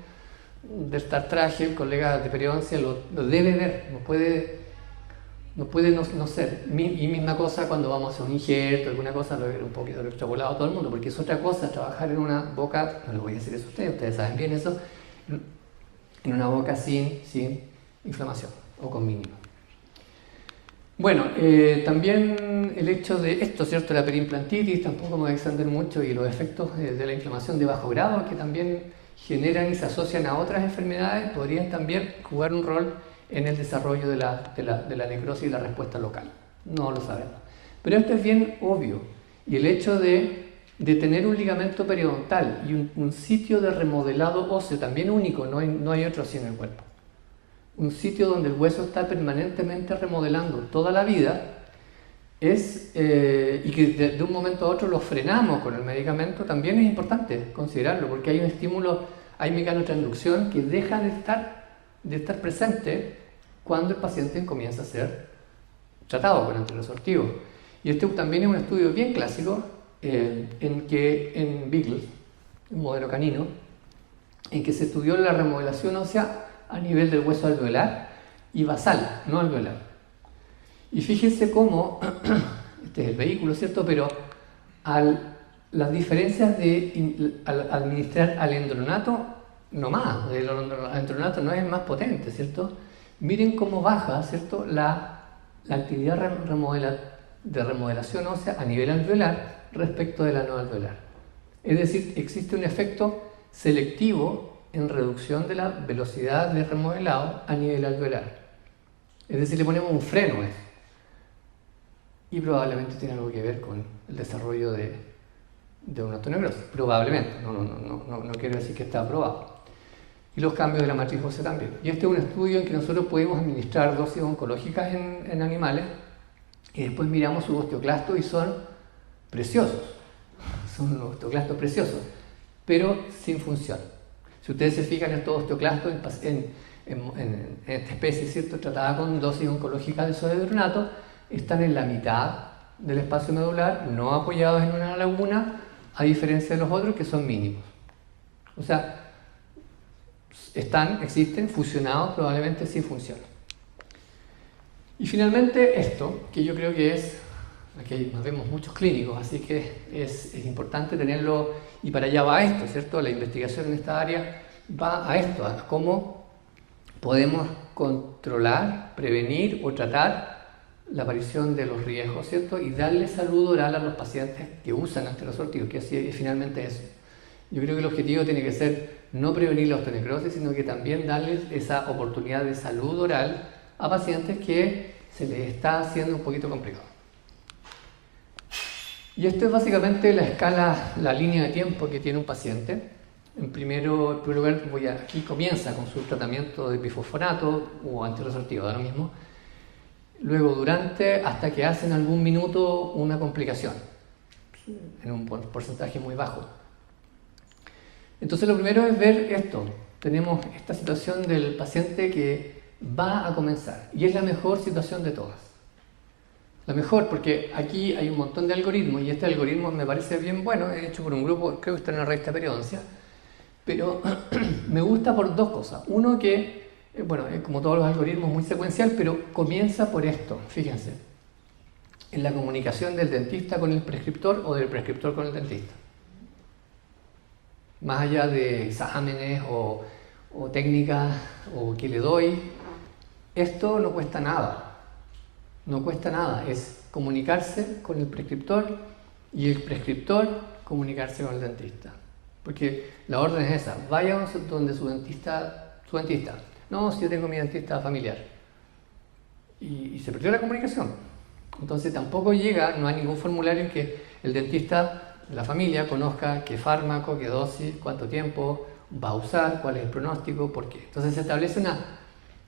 destartraje, el colega de periodoncia lo debe ver, no puede no ser. Y misma cosa cuando vamos a hacer un injerto, alguna cosa, lo he un poquito extrapolado a todo el mundo, porque es otra cosa trabajar en una boca, no les voy a decir eso a ustedes saben bien eso, en una boca sin inflamación o con mínimo. Bueno, también el hecho de esto, ¿cierto? La periimplantitis, tampoco me voy a extender mucho, y los efectos de la inflamación de bajo grado que también generan y se asocian a otras enfermedades, podrían también jugar un rol en el desarrollo de la necrosis y la respuesta local. No lo sabemos. Pero esto es bien obvio. Y el hecho de de tener un ligamento periodontal y un sitio de remodelado óseo también único, no hay otro así en el cuerpo. Un sitio donde el hueso está permanentemente remodelando toda la vida, y que de un momento a otro lo frenamos con el medicamento, también es importante considerarlo, porque hay un estímulo, hay mecanotransducción que deja de estar presente cuando el paciente comienza a ser tratado con antirresortivos. Y este también es un estudio bien clásico, en Beagle, un modelo canino, en que se estudió la remodelación ósea a nivel del hueso alveolar y basal, no alveolar. Y fíjense cómo, este es el vehículo, ¿cierto? Pero las diferencias al administrar alendronato, no más, el alendronato no es más potente, ¿cierto? Miren cómo baja, ¿cierto? La actividad de remodelación ósea a nivel alveolar respecto de la no alveolar. Es decir, existe un efecto selectivo en reducción de la velocidad de remodelado a nivel alveolar. Es decir, le ponemos un freno a eso. Y probablemente tiene algo que ver con el desarrollo de una osteonecrosis. Probablemente, no quiero decir que está aprobado. Y los cambios de la matriz ósea también. Y este es un estudio en que nosotros podemos administrar dosis oncológicas en animales y después miramos sus osteoclastos y son preciosos. Son unos osteoclastos preciosos, pero sin función. Si ustedes se fijan, estos osteoclastos en esta especie, ¿cierto?, tratada con dosis oncológicas de sodio están en la mitad del espacio medular, no apoyados en una laguna, a diferencia de los otros que son mínimos. O sea, existen fusionados, probablemente sin función. Y finalmente esto, que yo creo que es, aquí nos vemos muchos clínicos, así que es importante tenerlo, y para allá va esto, ¿cierto? La investigación en esta área va a esto, a cómo podemos controlar, prevenir o tratar la aparición de los riesgos, ¿cierto? Y darle salud oral a los pacientes que usan antirresortivos, que así es finalmente eso. Yo creo que el objetivo tiene que ser no prevenir la osteonecrosis, sino que también darles esa oportunidad de salud oral a pacientes que se les está haciendo un poquito complicado. Y esto es básicamente la escala, la línea de tiempo que tiene un paciente. En primer lugar, aquí comienza con su tratamiento de bifosfonato o antirresortivo, da lo mismo. Luego, durante, hasta que hacen algún minuto una complicación, en un porcentaje muy bajo. Entonces, lo primero es ver esto. Tenemos esta situación del paciente que va a comenzar, y es la mejor situación de todas. La mejor, porque aquí hay un montón de algoritmos, y este algoritmo me parece bien bueno, es hecho por un grupo, creo que está en la revista Periodoncia, pero me gusta por dos cosas. Uno que, bueno, es como todos los algoritmos, muy secuencial, pero comienza por esto, fíjense, en la comunicación del dentista con el prescriptor o del prescriptor con el dentista. Más allá de exámenes o técnicas o que le doy, esto no cuesta nada. No cuesta nada, es comunicarse con el prescriptor y el prescriptor comunicarse con el dentista. Porque la orden es esa, vayan donde su dentista. No, si yo tengo mi dentista familiar. Y se perdió la comunicación. Entonces tampoco no hay ningún formulario en que el dentista, la familia, conozca qué fármaco, qué dosis, cuánto tiempo va a usar, cuál es el pronóstico, por qué. Entonces se establece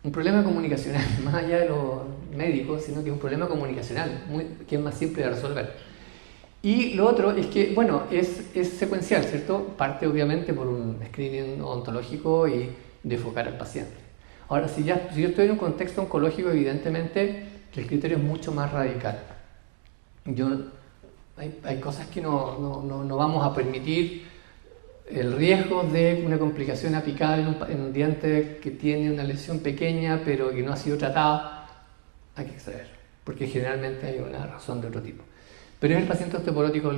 un problema comunicacional, más allá de lo médico, sino que es un problema comunicacional, que es más simple de resolver. Y lo otro es que, bueno, es secuencial, ¿cierto? Parte obviamente por un screening ontológico y de enfocar al paciente. Ahora, si yo estoy en un contexto oncológico, evidentemente que el criterio es mucho más radical. Hay cosas que no vamos a permitir. El riesgo de una complicación apical en un diente que tiene una lesión pequeña pero que no ha sido tratada, hay que extraer, porque generalmente hay una razón de otro tipo. Pero es el paciente osteoporótico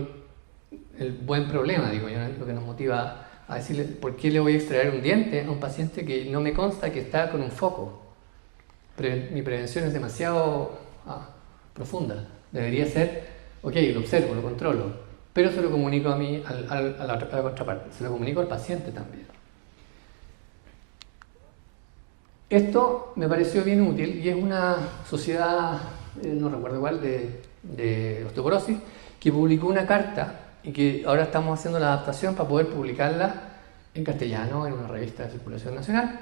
el buen problema, digo yo, lo que nos motiva a decirle por qué le voy a extraer un diente a un paciente que no me consta que está con un foco. Mi prevención es demasiado profunda. Debería ser, ok, lo observo, lo controlo, pero se lo comunico a mí, a la contraparte, se lo comunico al paciente también. Esto me pareció bien útil y es una sociedad, no recuerdo cuál, de osteoporosis, que publicó una carta y que ahora estamos haciendo la adaptación para poder publicarla en castellano en una revista de circulación nacional.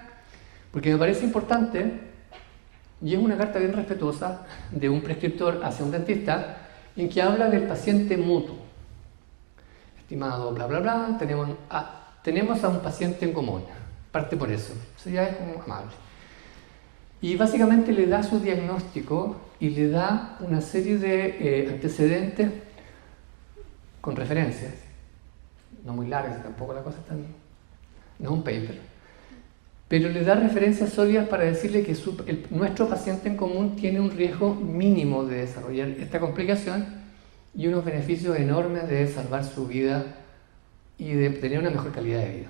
Porque me parece importante, y es una carta bien respetuosa de un prescriptor hacia un dentista, en que habla del paciente mutuo. Estimado, bla, bla, bla, tenemos a un paciente en común. Parte por eso. Eso ya es como amable. Y básicamente le da su diagnóstico y le da una serie de antecedentes con referencias. No muy largas, tampoco la cosa es tan... No es un paper. Pero le da referencias sólidas para decirle que nuestro paciente en común tiene un riesgo mínimo de desarrollar esta complicación y unos beneficios enormes de salvar su vida y de tener una mejor calidad de vida,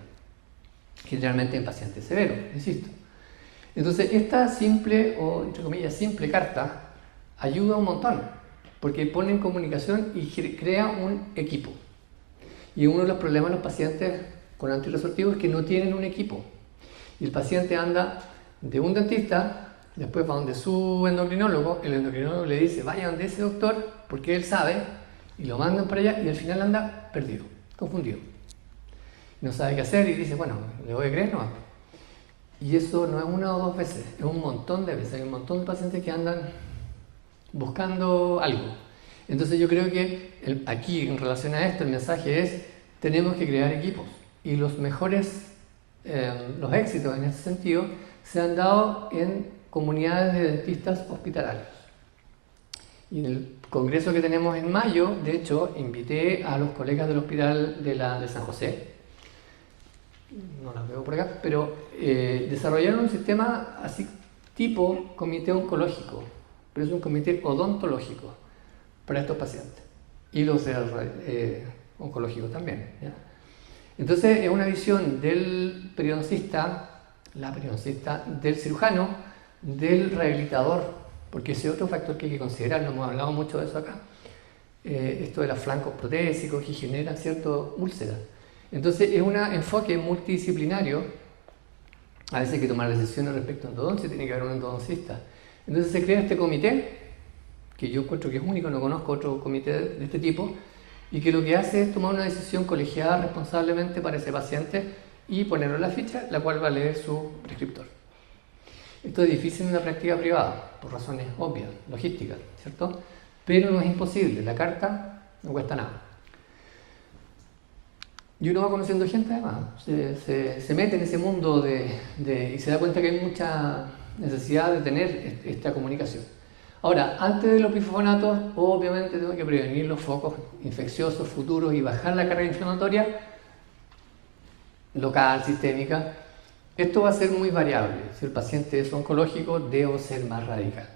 generalmente en pacientes severos, insisto. Entonces, esta simple, o entre comillas, simple carta ayuda un montón, porque pone en comunicación y crea un equipo. Y uno de los problemas de los pacientes con antirresortivos es que no tienen un equipo. Y el paciente anda de un dentista, después va donde su endocrinólogo, el endocrinólogo le dice, vaya donde ese doctor, porque él sabe, y lo mandan para allá, y al final anda perdido, confundido. No sabe qué hacer y dice, bueno, le voy a creer, no. Y eso no es una o dos veces, es un montón de veces, hay un montón de pacientes que andan buscando algo. Entonces yo creo que aquí, en relación a esto, el mensaje es, tenemos que crear equipos, y los mejores... los éxitos en ese sentido se han dado en comunidades de dentistas hospitalarios. Y en el congreso que tenemos en mayo, de hecho, invité a los colegas del hospital de San José, no las veo por acá, pero desarrollaron un sistema así tipo comité oncológico, pero es un comité odontológico para estos pacientes y los oncológicos también, ¿ya? Entonces es una visión del periodoncista, del cirujano, del rehabilitador, porque ese es otro factor que hay que considerar, no hemos hablado mucho de eso acá, esto de los flancos protésicos que generan cierto úlceras. Entonces es un enfoque multidisciplinario, a veces hay que tomar decisiones respecto a endodoncia, tiene que haber un endodoncista. Entonces se crea este comité, que yo encuentro que es único, no conozco otro comité de este tipo, y que lo que hace es tomar una decisión colegiada responsablemente para ese paciente y ponerlo en la ficha, la cual va a leer su prescriptor. Esto es difícil en la práctica privada, por razones obvias, logísticas, ¿cierto? Pero no es imposible, la carta no cuesta nada. Y uno va conociendo gente además, se mete en ese mundo y se da cuenta que hay mucha necesidad de tener esta comunicación. Ahora, antes de los bifosfonatos, obviamente tengo que prevenir los focos infecciosos futuros y bajar la carga inflamatoria local, sistémica. Esto va a ser muy variable. Si el paciente es oncológico, debo ser más radical.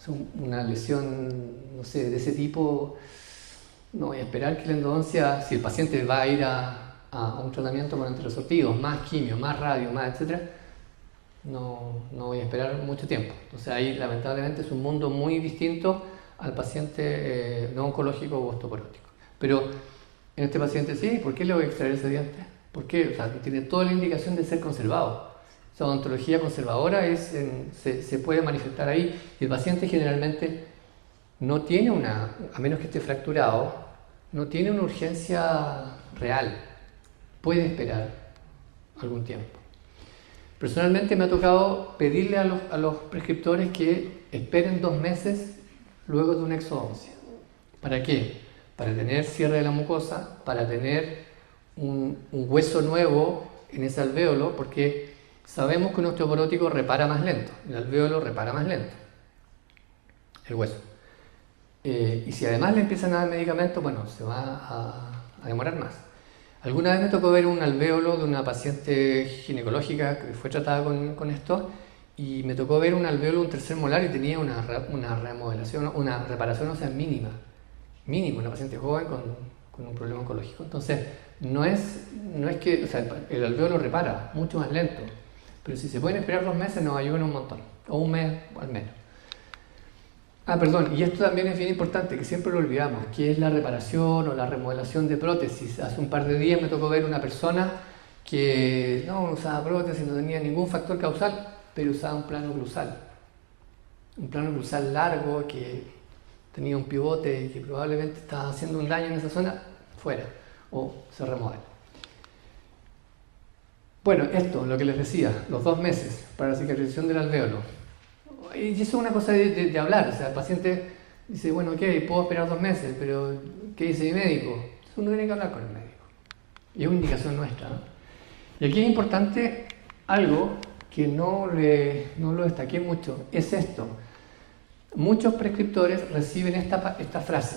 Es una lesión, no sé, de ese tipo, no voy a esperar que la endodoncia, si el paciente va a ir a un tratamiento con antirresortivos, más quimio, más radio, más etc., no voy a esperar mucho tiempo. Entonces ahí lamentablemente es un mundo muy distinto al paciente no oncológico o osteoporótico. Pero en este paciente sí, ¿por qué le voy a extraer ese diente? ¿Por qué? O sea, tiene toda la indicación de ser conservado. Esa odontología conservadora se puede manifestar ahí y el paciente generalmente no tiene a menos que esté fracturado, no tiene una urgencia real. Puede esperar algún tiempo. Personalmente me ha tocado pedirle a los prescriptores que esperen 2 meses luego de una exodoncia. ¿Para qué? Para tener cierre de la mucosa, para tener un hueso nuevo en ese alvéolo, porque sabemos que un osteoporótico repara más lento, el alvéolo repara más lento, el hueso. Y si además le empiezan a dar medicamentos, bueno, se va a demorar más. Alguna vez me tocó ver un alvéolo de una paciente ginecológica que fue tratada con esto y me tocó ver un alvéolo, un tercer molar y tenía una remodelación, una reparación ósea mínima, una paciente joven con un problema oncológico. Entonces, no es que, o sea, el alvéolo repara mucho más lento, pero si se pueden esperar 2 meses nos ayudan un montón, o 1 mes al menos. Perdón, y esto también es bien importante, que siempre lo olvidamos, que es la reparación o la remodelación de prótesis. Hace un par de días me tocó ver una persona que no usaba prótesis, no tenía ningún factor causal, pero usaba un plano cruzal. Un plano cruzal largo que tenía un pivote y que probablemente estaba haciendo un daño en esa zona, fuera o se remueven. Bueno, esto, lo que les decía, los 2 meses para la cicatrización del alvéolo. Y eso es una cosa de hablar, o sea, el paciente dice, bueno, ok, puedo esperar 2 meses, pero ¿qué dice mi médico? Entonces uno tiene que hablar con el médico. Y es una indicación nuestra, ¿no? Y aquí es importante algo que no lo destaqué mucho, es esto. Muchos prescriptores reciben esta frase,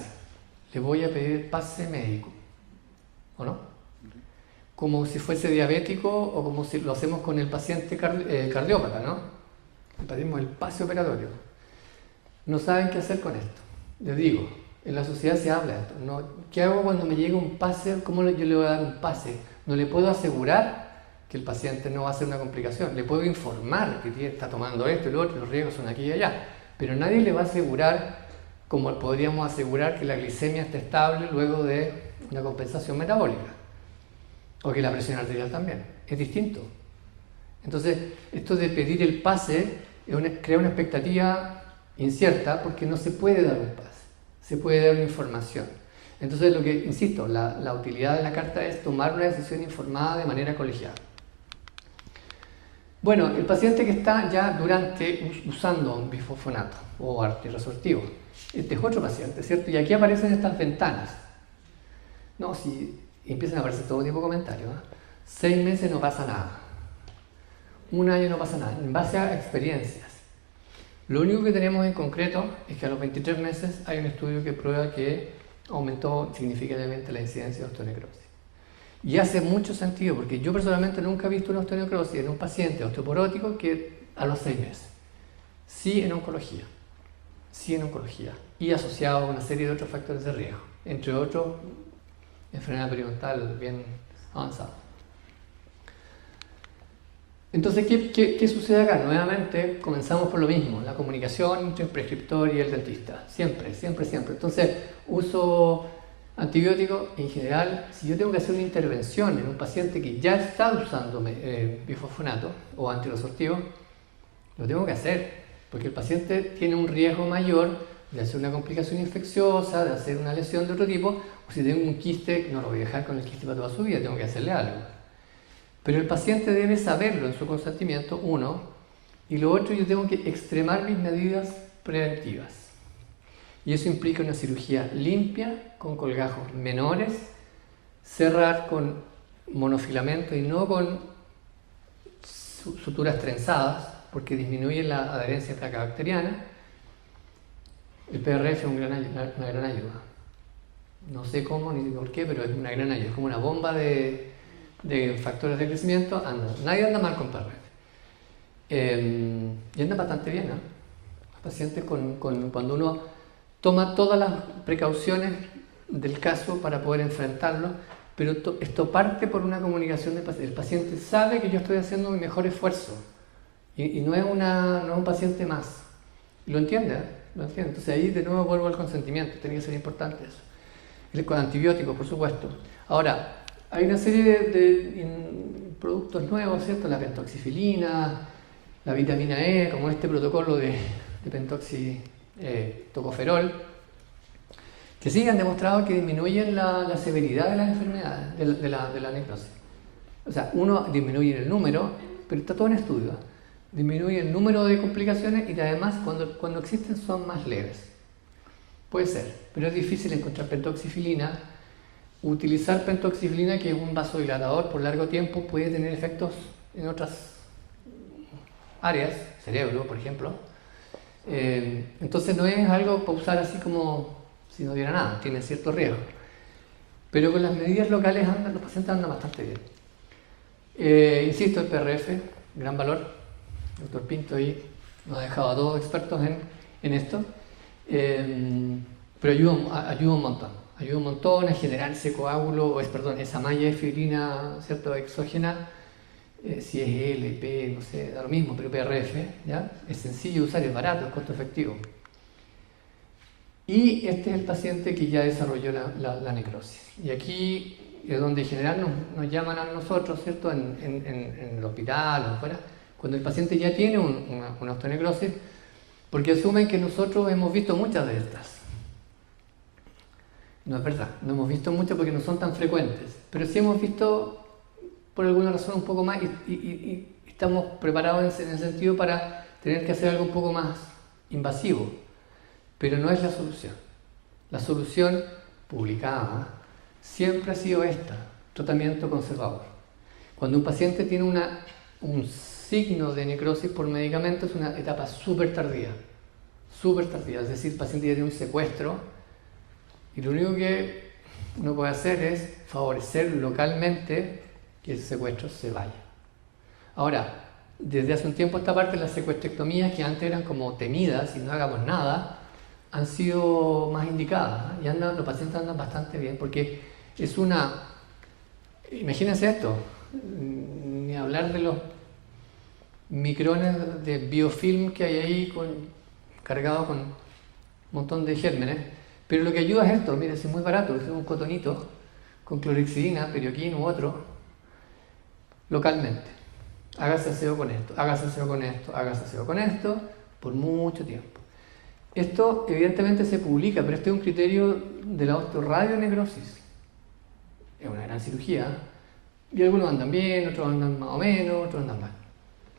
le voy a pedir pase médico, ¿o no? Como si fuese diabético o como si lo hacemos con el paciente cardiópata, ¿no? Le pedimos el pase operatorio. No saben qué hacer con esto. Les digo, en la sociedad se habla de esto. ¿No? ¿Qué hago cuando me llega un pase? ¿Cómo yo le voy a dar un pase? No le puedo asegurar que el paciente no va a hacer una complicación. Le puedo informar que está tomando esto y lo otro, los riesgos son aquí y allá. Pero nadie le va a asegurar, como podríamos asegurar que la glicemia esté estable luego de una compensación metabólica. O que la presión arterial también. Es distinto. Entonces, esto de pedir el pase crea una expectativa incierta porque no se puede dar un pase. Se puede dar una información. Entonces, lo que, insisto, la utilidad de la carta es tomar una decisión informada de manera colegiada. Bueno, el paciente que está ya usando un bifosfonato o antirresortivo, este es otro paciente, ¿cierto? Y aquí aparecen estas ventanas. No, si empiezan a aparecer todo tipo de comentarios. 6 meses no pasa nada. 1 año no pasa nada, en base a experiencias. Lo único que tenemos en concreto es que a los 23 meses hay un estudio que prueba que aumentó significativamente la incidencia de osteonecrosis. Y hace mucho sentido, porque yo personalmente nunca he visto una osteonecrosis en un paciente osteoporótico que a los 6 meses. Sí en oncología. Sí en oncología. Y asociado a una serie de otros factores de riesgo. Entre otros, enfermedad periodontal bien avanzada. Entonces, ¿qué sucede acá? Nuevamente, comenzamos por lo mismo, la comunicación entre el prescriptor y el dentista. Siempre, siempre, siempre. Entonces, uso antibiótico en general. Si yo tengo que hacer una intervención en un paciente que ya está usando bifosfonato o antirresortivo, lo tengo que hacer, porque el paciente tiene un riesgo mayor de hacer una complicación infecciosa, de hacer una lesión de otro tipo, o si tengo un quiste, no lo voy a dejar con el quiste para toda su vida, tengo que hacerle algo. Pero el paciente debe saberlo en su consentimiento, uno, y lo otro, yo tengo que extremar mis medidas preventivas. Y eso implica una cirugía limpia, con colgajos menores, cerrar con monofilamento y no con suturas trenzadas, porque disminuye la adherencia placa-bacteriana. El PRF es una gran ayuda. No sé cómo ni por qué, pero es una gran ayuda. Es como una bomba de factores de crecimiento. Nadie anda mal con PRF. Y anda bastante bien, ¿no? Los pacientes cuando uno toma todas las precauciones del caso para poder enfrentarlo, pero esto parte por una comunicación del paciente. El paciente sabe que yo estoy haciendo mi mejor esfuerzo y no es un paciente más. Lo entiende, ¿eh? Lo entiende. Entonces ahí de nuevo vuelvo al consentimiento, tiene que ser importante eso. Con antibióticos, por supuesto. Ahora, hay una serie de productos nuevos, ¿cierto? La pentoxifilina, la vitamina E, como este protocolo de tocoferol, que sí han demostrado que disminuyen la severidad de las enfermedades, de la necrosis. O sea, uno disminuye el número, pero está todo en estudio. Disminuye el número de complicaciones y además cuando existen son más leves. Puede ser, pero es difícil encontrar pentoxifilina. Utilizar pentoxifilina, que es un vasodilatador por largo tiempo, puede tener efectos en otras áreas, cerebro, por ejemplo. Entonces no es algo para usar así como si no hubiera nada, tiene cierto riesgo. Pero con las medidas locales los pacientes andan bastante bien. Insisto, el PRF, gran valor. El doctor Pinto ahí nos ha dejado a todos expertos en esto. Pero ayuda un montón. Ayuda un montón a generar ese coágulo, esa malla de fibrina, ¿cierto?, exógena. Si es LP, no sé, da lo mismo, pero PRF, ¿ya? Es sencillo de usar, es barato, es costo efectivo. Y este es el paciente que ya desarrolló la necrosis. Y aquí es donde en general nos llaman a nosotros, ¿cierto?, en el hospital o fuera, cuando el paciente ya tiene una osteonecrosis, porque asumen que nosotros hemos visto muchas de estas. No es verdad, no hemos visto mucho porque no son tan frecuentes, pero sí hemos visto por alguna razón un poco más y estamos preparados en el sentido para tener que hacer algo un poco más invasivo, pero no es la solución. La solución publicada siempre ha sido esta, tratamiento conservador. Cuando un paciente tiene un signo de necrosis por medicamento es una etapa súper tardía, es decir, el paciente ya tiene un secuestro y lo único que uno puede hacer es favorecer localmente que el secuestro se vaya. Ahora, desde hace un tiempo esta parte las secuestrectomías que antes eran como temidas y no hagamos nada, han sido más indicadas, ¿eh? Y los pacientes andan bastante bien porque es una... Imagínense esto, ni hablar de los micrones de biofilm que hay ahí cargado con un montón de gérmenes, pero lo que ayuda es esto, miren, es muy barato, es un cotonito con clorhexidina, perioquín u otro, localmente. Hágase aseo con esto, hágase aseo con esto, hágase aseo con esto, por mucho tiempo. Esto evidentemente se publica, pero este es un criterio de la osteoradionecrosis. Es una gran cirugía, y algunos andan bien, otros andan más o menos, otros andan mal.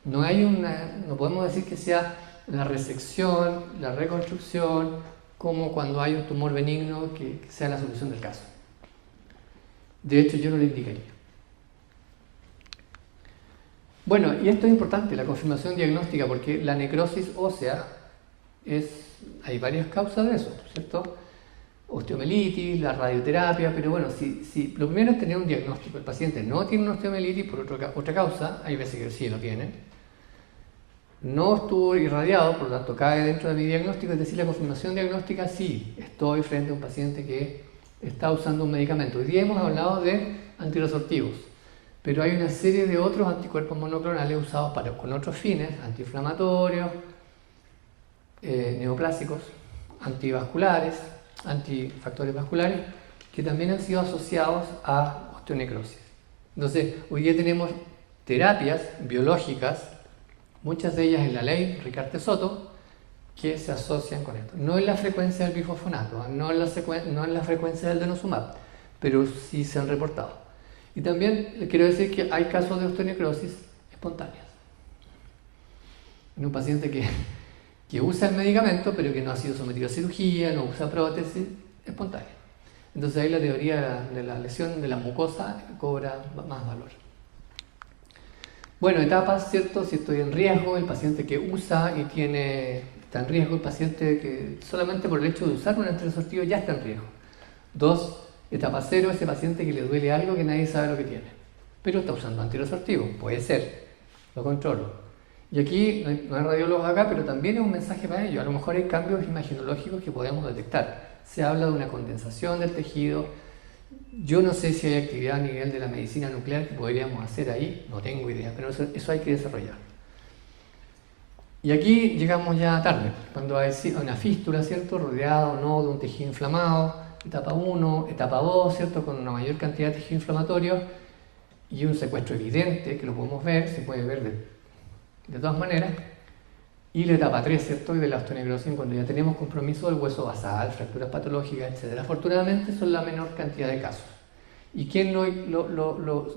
No podemos decir que sea la resección, la reconstrucción, como cuando hay un tumor benigno que sea la solución del caso. De hecho, yo no lo indicaría. Bueno, y esto es importante, la confirmación diagnóstica, porque la necrosis ósea hay varias causas de eso, ¿cierto? Osteomelitis, la radioterapia, pero bueno, si lo primero es tener un diagnóstico. El paciente no tiene una osteomelitis por otra causa, hay veces que sí lo tiene. No estuvo irradiado, por lo tanto cae dentro de mi diagnóstico, es decir, la confirmación diagnóstica sí, estoy frente a un paciente que está usando un medicamento. Hoy día hemos hablado de antirresortivos, pero hay una serie de otros anticuerpos monoclonales usados con otros fines, antiinflamatorios, neoplásicos, antivasculares, antifactores vasculares, que también han sido asociados a osteonecrosis. Entonces, hoy día tenemos terapias biológicas, muchas de ellas en la ley Ricarte-Soto, que se asocian con esto. No en la frecuencia del bifosfonato, no en la frecuencia del denosumab, pero sí se han reportado. Y también les quiero decir que hay casos de osteonecrosis espontáneas. En un paciente que usa el medicamento, pero que no ha sido sometido a cirugía, no usa prótesis, espontánea. Entonces ahí la teoría de la lesión de la mucosa cobra más valor. Bueno, etapas, ¿cierto? Si estoy en riesgo, el paciente que usa y está en riesgo, el paciente que solamente por el hecho de usar un antirresortivo ya está en riesgo. 2, etapa 0, ese paciente que le duele algo que nadie sabe lo que tiene, pero está usando antirresortivo, puede ser, lo controlo. Y aquí no hay radiólogos acá, pero también es un mensaje para ellos. A lo mejor hay cambios imaginológicos que podemos detectar. Se habla de una condensación del tejido. Yo no sé si hay actividad a nivel de la medicina nuclear que podríamos hacer ahí, no tengo idea, pero eso hay que desarrollar. Y aquí llegamos ya tarde, cuando hay una fístula, ¿cierto? Rodeada o no de un tejido inflamado, etapa 1, etapa 2, ¿cierto? Con una mayor cantidad de tejido inflamatorio y un secuestro evidente, que lo podemos ver, se puede ver de todas maneras. Y la etapa 3, ¿cierto? Y de la osteonecrosis, cuando ya tenemos compromiso del hueso basal, fracturas patológicas, etc. Afortunadamente son la menor cantidad de casos. Y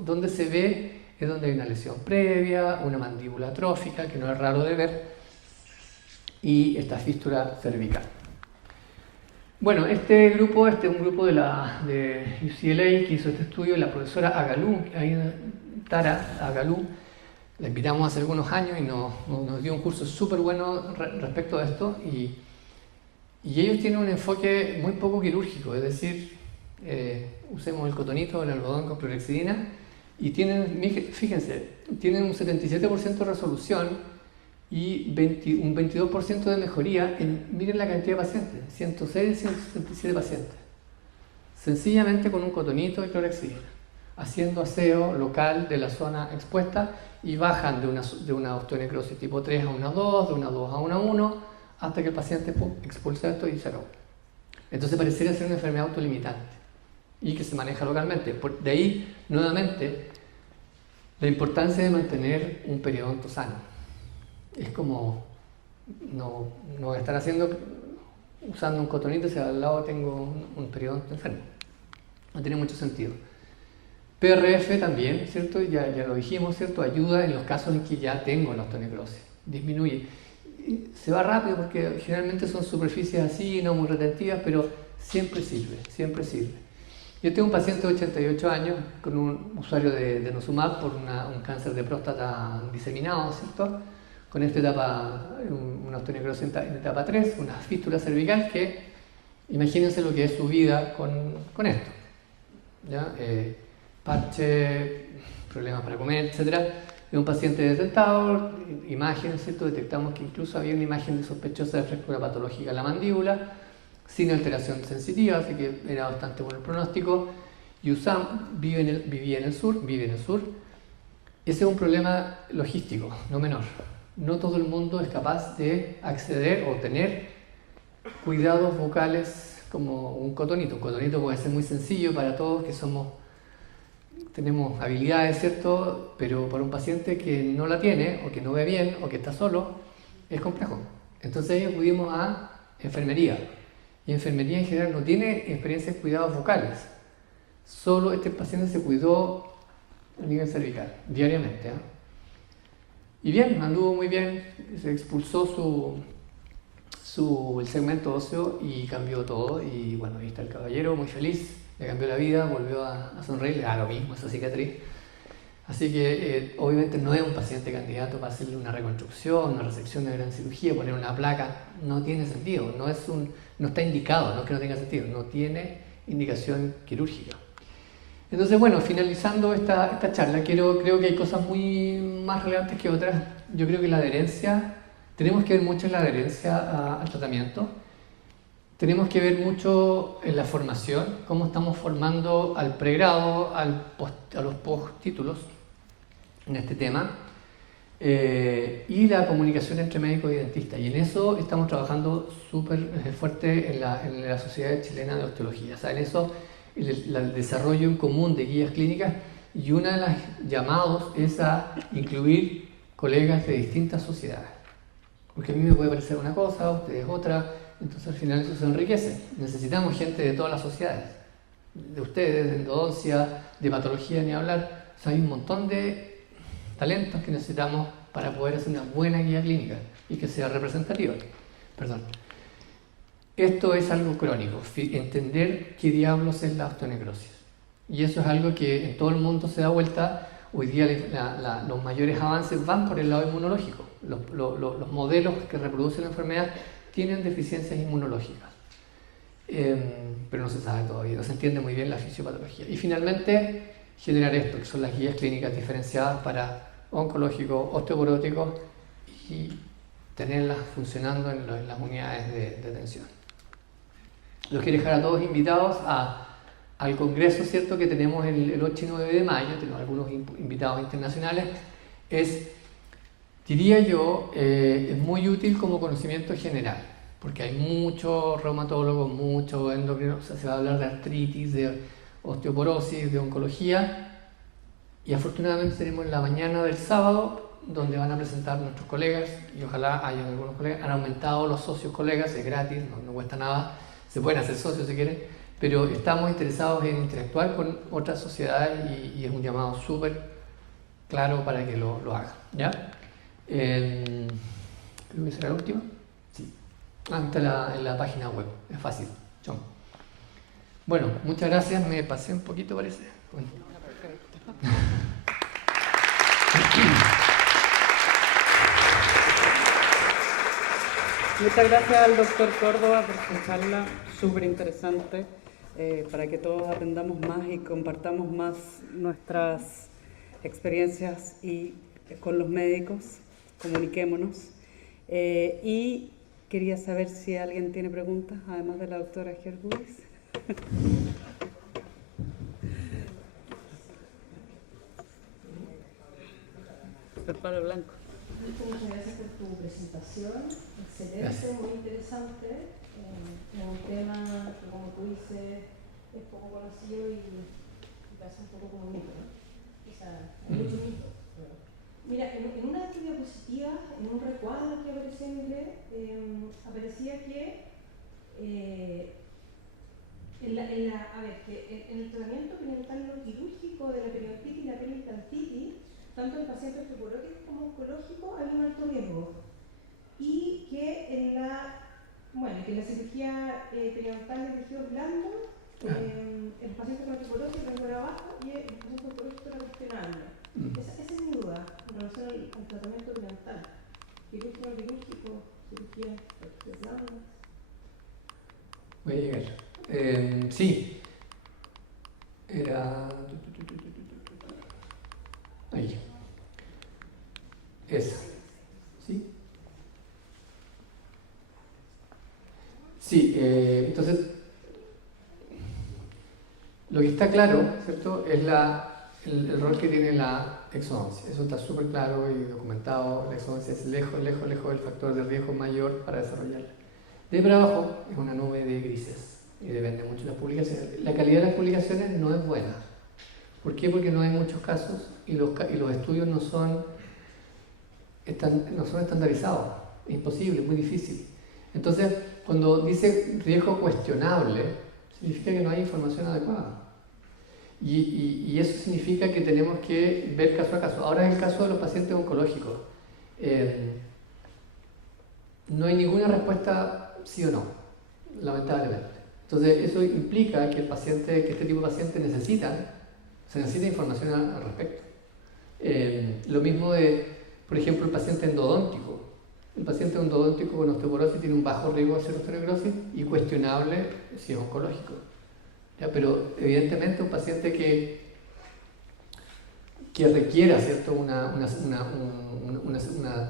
donde se ve es donde hay una lesión previa, una mandíbula atrófica, que no es raro de ver, y esta fístula cervical. Bueno, este es un grupo de UCLA que hizo este estudio, la profesora Agalú, Tara Agalú, la invitamos hace algunos años y nos dio un curso súper bueno respecto a esto, y ellos tienen un enfoque muy poco quirúrgico, es decir, usemos el cotonito, el algodón con clorhexidina, y fíjense, tienen un 77% de resolución y un 22% de mejoría miren la cantidad de pacientes, 106 y 167 pacientes, sencillamente con un cotonito y clorhexidina, haciendo aseo local de la zona expuesta, y bajan de una osteonecrosis tipo 3 a una 2, de una 2 a una 1, hasta que el paciente expulsa esto y se acabó. Entonces pareciera ser una enfermedad autolimitante y que se maneja localmente. De ahí, nuevamente, la importancia de mantener un periodonto sano. Es como no estar haciendo usando un cotonito si al lado tengo un periodonto enfermo. No tiene mucho sentido. PRF también, ¿cierto? Ya lo dijimos, ¿cierto? Ayuda en los casos en que ya tengo la osteonecrosis. Disminuye. Se va rápido porque generalmente son superficies así, no muy retentivas, pero siempre sirve, siempre sirve. Yo tengo un paciente de 88 años con un usuario de denosumab por un cáncer de próstata diseminado, ¿cierto? Con esta etapa, una osteonecrosis en etapa 3, una fístula cervical que, imagínense lo que es su vida con esto. ¿Ya? Parche, problemas para comer, etc. Es un paciente detectado, imágenes, ¿cierto? Detectamos que incluso había una imagen de sospechosa de fractura patológica en la mandíbula, sin alteración sensitiva, así que era bastante bueno el pronóstico. Yusam vive en el sur. Ese es un problema logístico, no menor. No todo el mundo es capaz de acceder o tener cuidados bucales como un cotonito. Un cotonito puede ser muy sencillo para todos que tenemos habilidades, ¿cierto? Pero para un paciente que no la tiene, o que no ve bien, o que está solo, es complejo. Entonces acudimos a enfermería. Y enfermería en general no tiene experiencia en cuidados vocales. Solo este paciente se cuidó a nivel cervical, diariamente. Y bien, anduvo muy bien, se expulsó el segmento óseo y cambió todo. Y bueno, ahí está el caballero, muy feliz, le cambió la vida, volvió a sonreír, le da lo mismo esa cicatriz. Así que obviamente no es un paciente candidato para hacerle una reconstrucción, una resección de gran cirugía, poner una placa, no tiene sentido, no está indicado, no es que no tenga sentido, no tiene indicación quirúrgica. Entonces, bueno, finalizando esta charla, creo que hay cosas muy más relevantes que otras. Yo creo que la adherencia, tenemos que ver mucho en la adherencia al tratamiento. Tenemos que ver mucho en la formación, cómo estamos formando al pregrado, a los postítulos en este tema, y la comunicación entre médicos y dentistas. Y en eso estamos trabajando súper fuerte en la Sociedad Chilena de Osteología. O sea, en eso el desarrollo en común de guías clínicas, y uno de los llamados es a incluir colegas de distintas sociedades. Porque a mí me puede parecer una cosa, a ustedes otra. Entonces al final eso se enriquece. Necesitamos gente de todas las sociedades, de ustedes, de endodoncia, de patología, ni hablar. O sea, hay un montón de talentos que necesitamos para poder hacer una buena guía clínica y que sea representativa. Perdón. Esto es algo crónico, entender qué diablos es la osteonecrosis. Y eso es algo que en todo el mundo se da vuelta. Hoy día los mayores avances van por el lado inmunológico. Los modelos que reproducen la enfermedad tienen deficiencias inmunológicas, pero no se sabe todavía, no se entiende muy bien la fisiopatología. Y finalmente, generar esto, que son las guías clínicas diferenciadas para oncológicos, osteoporóticos, y tenerlas funcionando en las unidades de atención. Los quiero dejar a todos invitados al congreso, ¿cierto?, que tenemos el 8 y 9 de mayo, tenemos algunos invitados internacionales. Diría yo, es muy útil como conocimiento general, porque hay muchos reumatólogos, muchos endocrinos, o sea, se va a hablar de artritis, de osteoporosis, de oncología, y afortunadamente tenemos la mañana del sábado, donde van a presentar nuestros colegas, y ojalá hayan algunos colegas. Han aumentado los socios colegas, es gratis, no cuesta nada, se pueden hacer socios si quieren, pero estamos interesados en interactuar con otras sociedades, y es un llamado súper claro para que lo hagan, ¿ya? Creo que será la última. Sí. Está en la página web, es fácil. Chau. Bueno, muchas gracias, me pasé un poquito, parece. Bueno. Muchas gracias al doctor Córdoba por su charla súper interesante, para que todos aprendamos más y compartamos más nuestras experiencias y con los médicos, comuniquémonos. Y quería saber si alguien tiene preguntas, además de la doctora Gergudis. El palo blanco. Muchas gracias por tu presentación, excelente, gracias. Muy interesante, en un tema que, como tú dices, es poco conocido y parece un poco como un mito, ¿no? O sea, hay mucho mito. Mira, en una de tus diapositivas, en un recuadro que aparecía en inglés, aparecía que A ver, que en el tratamiento perinatal no quirúrgico de la periodontitis y la periimplantitis, tanto en pacientes osteoporóticos como oncológicos, hay un alto riesgo. Y que en la cirugía periodontal de tejidos blandos, el paciente con osteoporosis riesgo era bajo y el paciente oncológico era cuestionable. Esa es mi duda en relación al tratamiento periodontal. Quirúrgico, no quirúrgico, cirugía de tejidos blandos. Voy a llegar. Sí. Era... Ahí. Esa. ¿Sí? Sí, entonces, lo que está claro, ¿cierto?, es el rol que tiene la exodoncia. Eso está súper claro y documentado. La exodoncia es lejos del factor de riesgo mayor para desarrollarla. De para abajo es una nube de grises y depende mucho de las publicaciones. La calidad de las publicaciones no es buena. ¿Por qué? Porque no hay muchos casos y los estudios no son estandarizados. Es imposible, es muy difícil. Entonces, cuando dice riesgo cuestionable, significa que no hay información adecuada. Y eso significa que tenemos que ver caso a caso. Ahora, en el caso de los pacientes oncológicos, no hay ninguna respuesta sí o no, lamentablemente. Entonces, eso implica que este tipo de pacientes se necesita información al respecto. Lo mismo de, por ejemplo, el paciente endodóntico. El paciente endodóntico con osteoporosis tiene un bajo riesgo de hacer osteonecrosis y cuestionable si es oncológico. ¿Ya? Pero evidentemente un paciente que requiera, ¿cierto?, una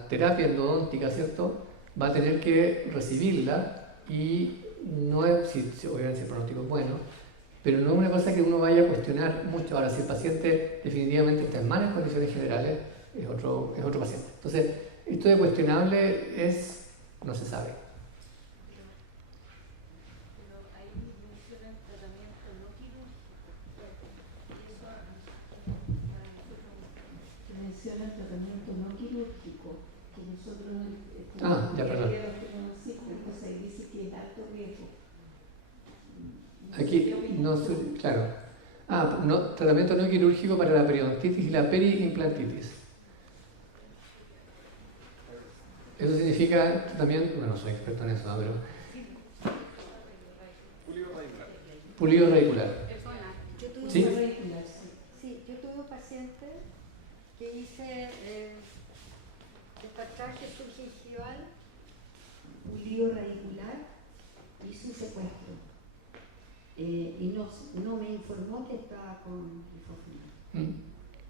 terapia endodóntica, ¿cierto?, va a tener que recibirla y no es, obviamente el pronóstico es bueno, pero no es una cosa que uno vaya a cuestionar mucho. Ahora, si el paciente definitivamente está en malas condiciones generales, es otro paciente. Entonces, esto de cuestionable no se sabe. Pero ahí mencionan tratamiento no quirúrgico. Menciona el tratamiento no quirúrgico, que nosotros Ya, perdón. entonces ahí dice que es alto riesgo. Aquí, claro. Tratamiento no quirúrgico para la periodontitis y la periimplantitis. Eso significa tratamiento, bueno, no soy experto en eso, ¿no? Pero... Pulido radicular. ¿Sí? Sí, yo tuve un paciente que hice despachaje subgingival, pulido radicular, hice un secuestro. Y no me informó que estaba con lifofenol.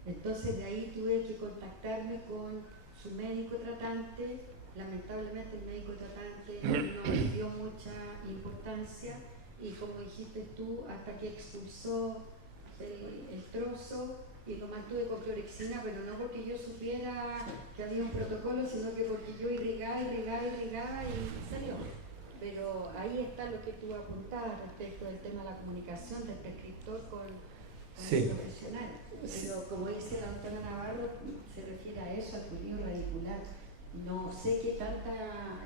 Entonces de ahí tuve que contactarme con su médico tratante. Lamentablemente el médico tratante no le dio mucha importancia y, como dijiste tú, hasta que expulsó el trozo y lo mantuve con clorexina, pero no porque yo supiera que había un protocolo, sino que porque yo irrigaba y salió. Pero ahí está lo que tú apuntabas respecto del tema de la comunicación del prescriptor con el profesional. Pero como dice la doctora Navarro, se refiere a eso, al pulido radicular. No sé qué tanta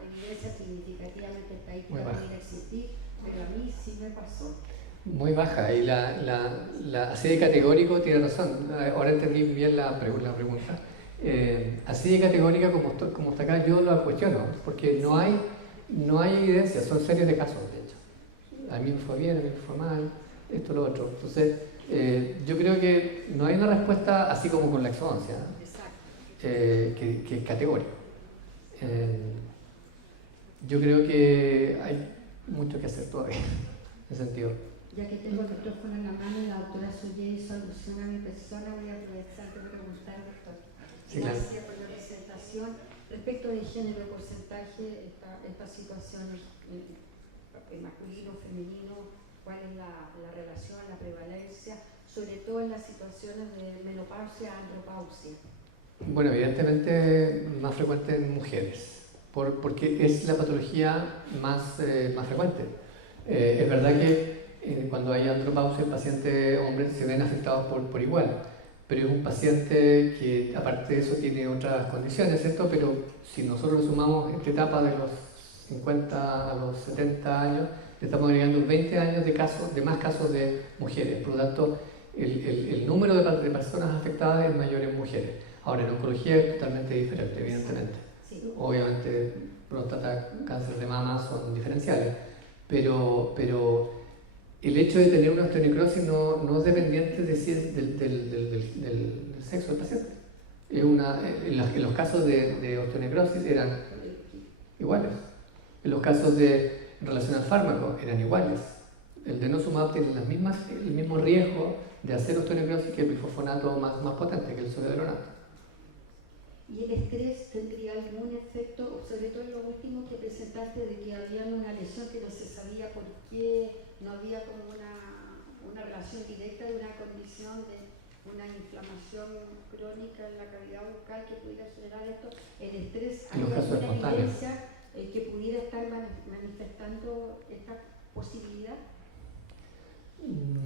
evidencia significativamente estadística pudiera existir, pero a mí sí me pasó. Muy baja, y así de categórico tiene razón. Ahora entendí bien la pregunta. Así de categórica como está acá, yo la cuestiono, porque no hay evidencia, son series de casos, de hecho. A mí me fue bien, a mí me fue mal, esto, lo otro. Entonces, yo creo que no hay una respuesta así como con la exodoncia, que es categórica. Yo creo que hay mucho que hacer todavía, en ese sentido. Ya que tengo el micrófono en la mano y la doctora Suye hizo alusión a mi persona, voy a aprovechar de preguntar, doctor. Sí, claro. Gracias por la presentación. Respecto de género, porcentaje, estas situaciones masculino, femenino, cuál es la relación, la prevalencia, sobre todo en las situaciones de menopausia, andropausia. Bueno, evidentemente más frecuente en mujeres, porque es la patología más frecuente. Es verdad que cuando hay andropausia, el paciente hombre se ven afectados por igual, pero es un paciente que aparte de eso tiene otras condiciones, ¿cierto? Pero si nosotros lo sumamos esta etapa de los 50 a los 70 años, le estamos agregando 20 años de más casos de mujeres. Por lo tanto, el número de personas afectadas es mayor en mujeres. Ahora, en oncología es totalmente diferente, evidentemente. Sí. Obviamente, próstata, cáncer de mama son diferenciales, pero el hecho de tener una osteonecrosis no es dependiente de si es del sexo del paciente. En los casos de osteonecrosis eran iguales. En los casos en relación al fármaco eran iguales. El denosumab tiene el mismo riesgo de hacer osteonecrosis que el bifosfonato más potente, que el zoledronato. ¿Y el estrés tendría algún efecto, sobre todo en lo último que presentaste, de que había una lesión que no se sabía por qué, no había como una relación directa de una condición de una inflamación crónica en la cavidad bucal que pudiera generar esto? ¿El estrés En los había casos alguna espontáneos. evidencia que pudiera estar manifestando esta posibilidad?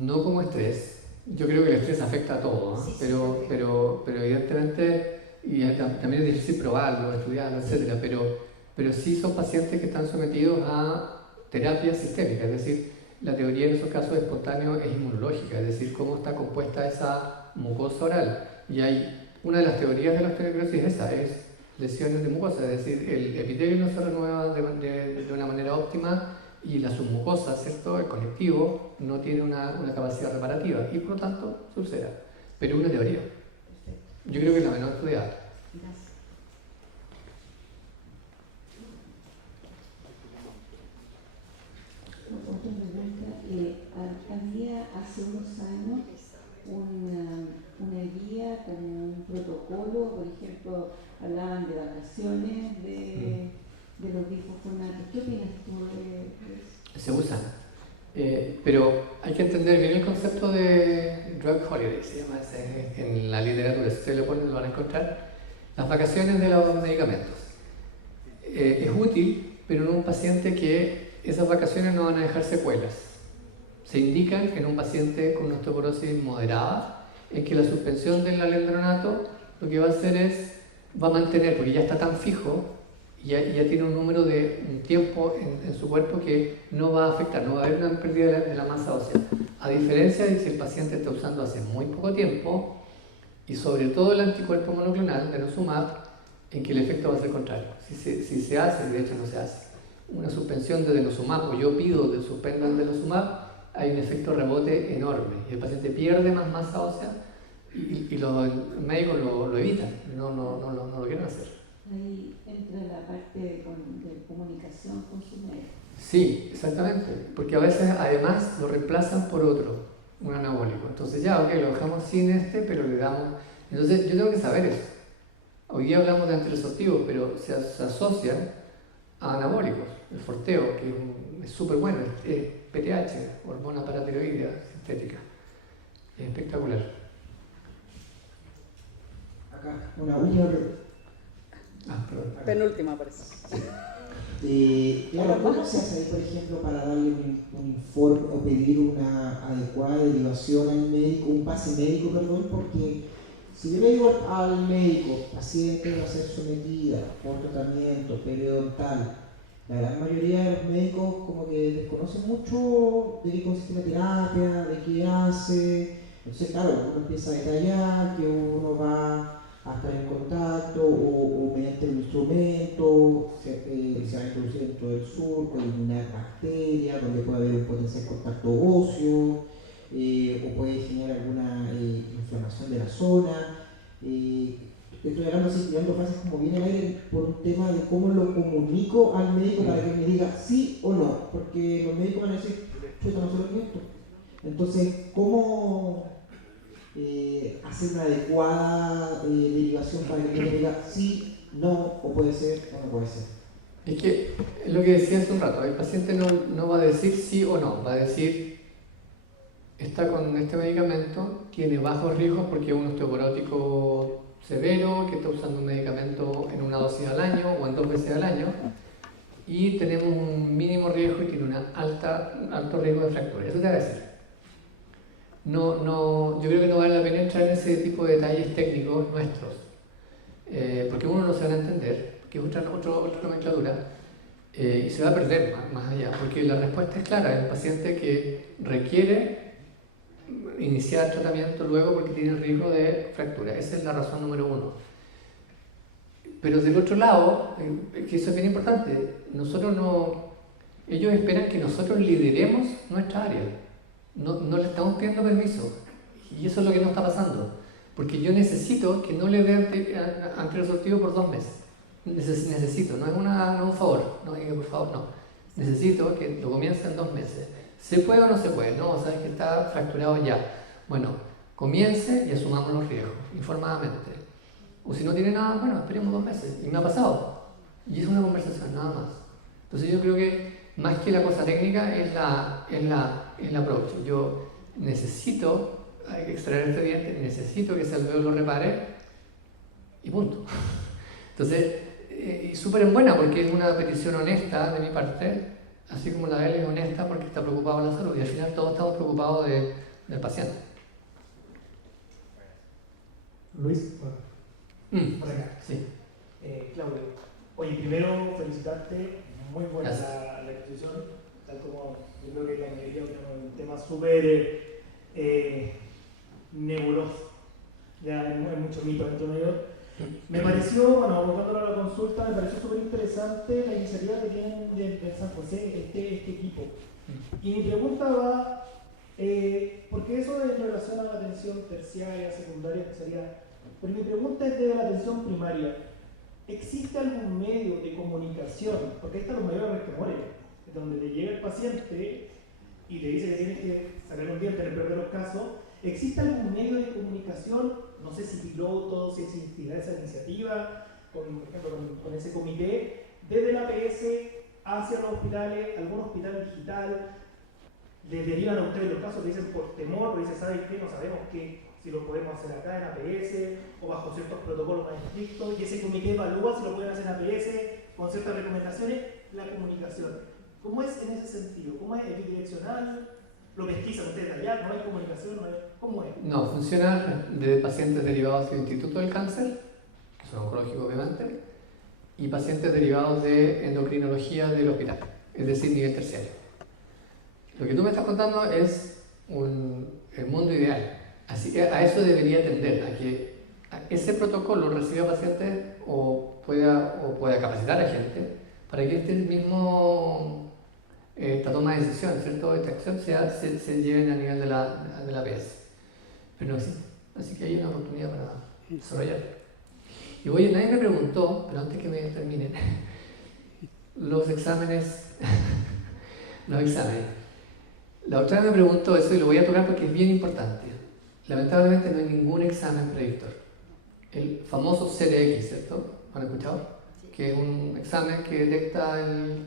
No como estrés. Yo creo que el estrés afecta a todo, ¿no? Sí, pero evidentemente, y también es difícil probarlo, estudiarlo, etc. Pero sí son pacientes que están sometidos a terapia sistémica, es decir, la teoría en esos casos espontáneos es inmunológica, es decir, cómo está compuesta esa mucosa oral. Y una de las teorías de la osteonecrosis es esa, es lesiones de mucosa, es decir, el epitelio no se renueva de una manera óptima y la submucosa, ¿cierto? El conectivo no tiene una capacidad reparativa y por lo tanto se ulcera. Pero es una teoría. Yo creo que es la menos estudiada. Gracias. Otra pregunta. Había hace unos años una guía con un protocolo, por ejemplo, hablaban de vacaciones de los bifosfonatos. ¿Qué opinas tú de eso? Se usan. Pero hay que entender bien el concepto de drug holiday, se llama en la literatura, si ustedes lo van a encontrar. Las vacaciones de los medicamentos. Es útil, pero en un paciente que esas vacaciones no van a dejar secuelas. Se indican en un paciente con una osteoporosis moderada, en que la suspensión del alendronato lo que va a hacer va a mantener, porque ya está tan fijo, ya tiene un tiempo en su cuerpo que no va a afectar, no va a haber una pérdida de la masa ósea. A diferencia de si el paciente está usando hace muy poco tiempo, y sobre todo el anticuerpo monoclonal, denosumab, en que el efecto va a ser contrario. Si se hace, y de hecho no se hace, una suspensión de denosumab, o yo pido que suspendan denosumab, hay un efecto rebote enorme, y el paciente pierde más masa ósea, y los médicos lo evitan, no lo quieren hacer. Ahí entra la parte de comunicación con su médico. Sí, exactamente, porque a veces además lo reemplazan por otro, un anabólico. Entonces ya, ok, lo dejamos sin pero le damos... Entonces yo tengo que saber eso. Hoy día hablamos de antiresortivos, pero se asocia a anabólicos. El Forteo, que es súper bueno, es PTH, hormona paratiroidea sintética. Es espectacular. Acá, una última pregunta. Perdón. Penúltima, parece. Claro, ¿cómo se hace ahí, por ejemplo, para darle un informe o pedir una adecuada derivación al médico, un pase médico, perdón? Porque si yo le digo al médico, paciente va a ser sometida por tratamiento periodontal, la gran mayoría de los médicos como que desconocen mucho de qué consiste la terapia, de qué hace. Entonces, claro, uno empieza a detallar que uno va a estar en contacto o mediante el instrumento se va a introducir dentro del surco, eliminar bacterias, donde puede haber un potencial contacto óseo o puede generar alguna inflamación de la zona. Estoy hablando así, tirando frases como viene al aire por un tema de cómo lo comunico al médico para que me diga sí o no, porque los médicos van a decir, chuta, no sé lo que es esto. Entonces, ¿cómo hacer una adecuada derivación para que me diga sí, no, o puede ser o no puede ser? Es que es lo que decía hace un rato, el paciente no va a decir sí o no, va a decir está con este medicamento, tiene bajos riesgos porque es un osteoporótico severo, que está usando un medicamento en una dosis al año o en 2 veces al año, y tenemos un mínimo riesgo y tiene un alto riesgo de fractura. Eso te va a decir. Yo creo que no vale la pena entrar en ese tipo de detalles técnicos nuestros, porque uno no se van a entender, que es otra nomenclatura, y se va a perder más allá, porque la respuesta es clara, el paciente que requiere iniciar tratamiento luego porque tiene riesgo de fractura. Esa es la razón número uno. Pero del otro lado, que eso es bien importante, ellos esperan que nosotros lideremos nuestra área. No le estamos pidiendo permiso. Y eso es lo que no está pasando. Porque yo necesito que no le dé antirresortivo por 2 meses. Necesito, no es un favor. No diga por favor, no. Necesito que lo comience en 2 meses. ¿Se puede o no se puede? No, sabes que está fracturado ya. Bueno, comience y asumamos los riesgos, informadamente. O si no tiene nada, bueno, esperemos 2 meses. Y me ha pasado. Y es una conversación, nada más. Entonces yo creo que más que la cosa técnica es el approach. Yo necesito extraer este diente, necesito que ese alveolo lo repare y punto. Entonces, y súper en buena porque es una petición honesta de mi parte, así como la de él es honesta porque está preocupado de la salud y al final todos estamos preocupados del paciente. Luis, bueno, por acá. Sí. Claudio, oye, primero felicitarte, muy buena la exposición, tal como yo creo que la mayoría es un tema súper nebuloso, ya hay mucho mito dentro de ello. Me pareció, bueno, abocándolo a la consulta, me pareció súper interesante la iniciativa que tienen de San José, este equipo. Y mi pregunta va, porque eso es en relación a la atención terciaria, secundaria, especialidad, pero mi pregunta es de la atención primaria. ¿Existe algún medio de comunicación? Porque ahí están los mayores temores, donde te llega el paciente y te dice que tienes que sacar un diente en el peor de los casos. ¿Existe algún medio de comunicación, no sé si piloto, si existirá esa iniciativa, por ejemplo con ese comité, desde la APS hacia los hospitales, algún hospital digital, les derivan a ustedes los casos, le dicen por temor, le dicen, ¿sabes qué? No sabemos si lo podemos hacer acá en APS o bajo ciertos protocolos más estrictos, y ese comité evalúa si lo pueden hacer en APS con ciertas recomendaciones, la comunicación. ¿Cómo es en ese sentido? ¿Cómo es bidireccional? ¿Lo pesquisan ustedes allá? ¿No hay comunicación? ¿Cómo es? No, funciona de pacientes derivados del Instituto del Cáncer, que son oncológicos obviamente, y pacientes derivados de endocrinología del hospital, es decir, nivel terciario. Lo que tú me estás contando es el mundo ideal. Así que a eso debería tender, a que ese protocolo reciba pacientes o pueda capacitar a gente para que este mismo esta toma de decisión, ¿cierto? Esta acción se lleven a nivel de la APS. Pero no existe. Así que hay una oportunidad para desarrollar. Y oye, nadie me preguntó, pero antes que me terminen, los exámenes. La otra vez me preguntó eso y lo voy a tocar porque es bien importante. Lamentablemente no hay ningún examen predictor. El famoso CDX, ¿cierto? ¿Han escuchado? Que es un examen que detecta el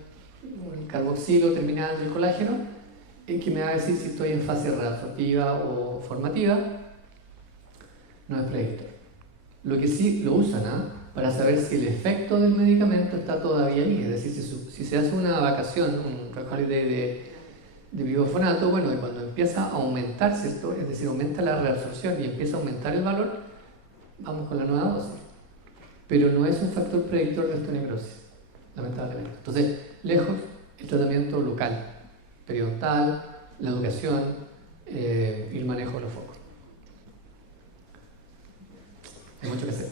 carboxilo terminal del colágeno y que me va a decir si estoy en fase reabsortiva o formativa. No es predictor. Lo que sí lo usan para saber si el efecto del medicamento está todavía ahí. Es decir, si se hace una vacación, un holiday de bifonato, bueno, y cuando empieza a aumentar, ¿cierto? Es decir, aumenta la reabsorción y empieza a aumentar el valor, vamos con la nueva dosis. Pero no es un factor predictor de osteonecrosis, lamentablemente. Entonces, lejos, el tratamiento local, periodontal, la educación y el manejo de los focos. Hay mucho que hacer.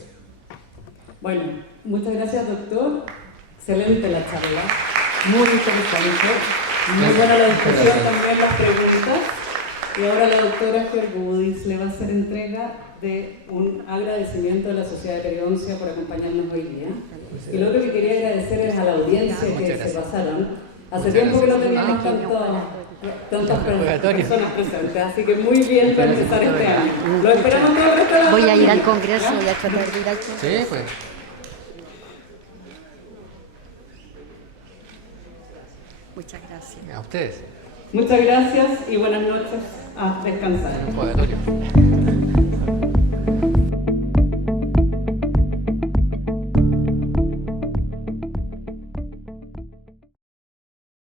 Bueno, muchas gracias, doctor. Excelente la charla, muy interesante. Muy buena la discusión, también las preguntas. Y ahora la doctora Gerbudis le va a hacer entrega de un agradecimiento a la Sociedad de Periodoncia por acompañarnos hoy día. Y lo otro que quería agradecer es a la audiencia que se pasaron. Hace tiempo que no teníamos tantas personas presentes, así que muy bien para empezar este año. Lo esperamos todo el resto de la Voy a ir al Congreso, voy a tratar de ir al Congreso. Sí, pues. Muchas gracias. A ustedes. Muchas gracias y buenas noches. A descansar. Un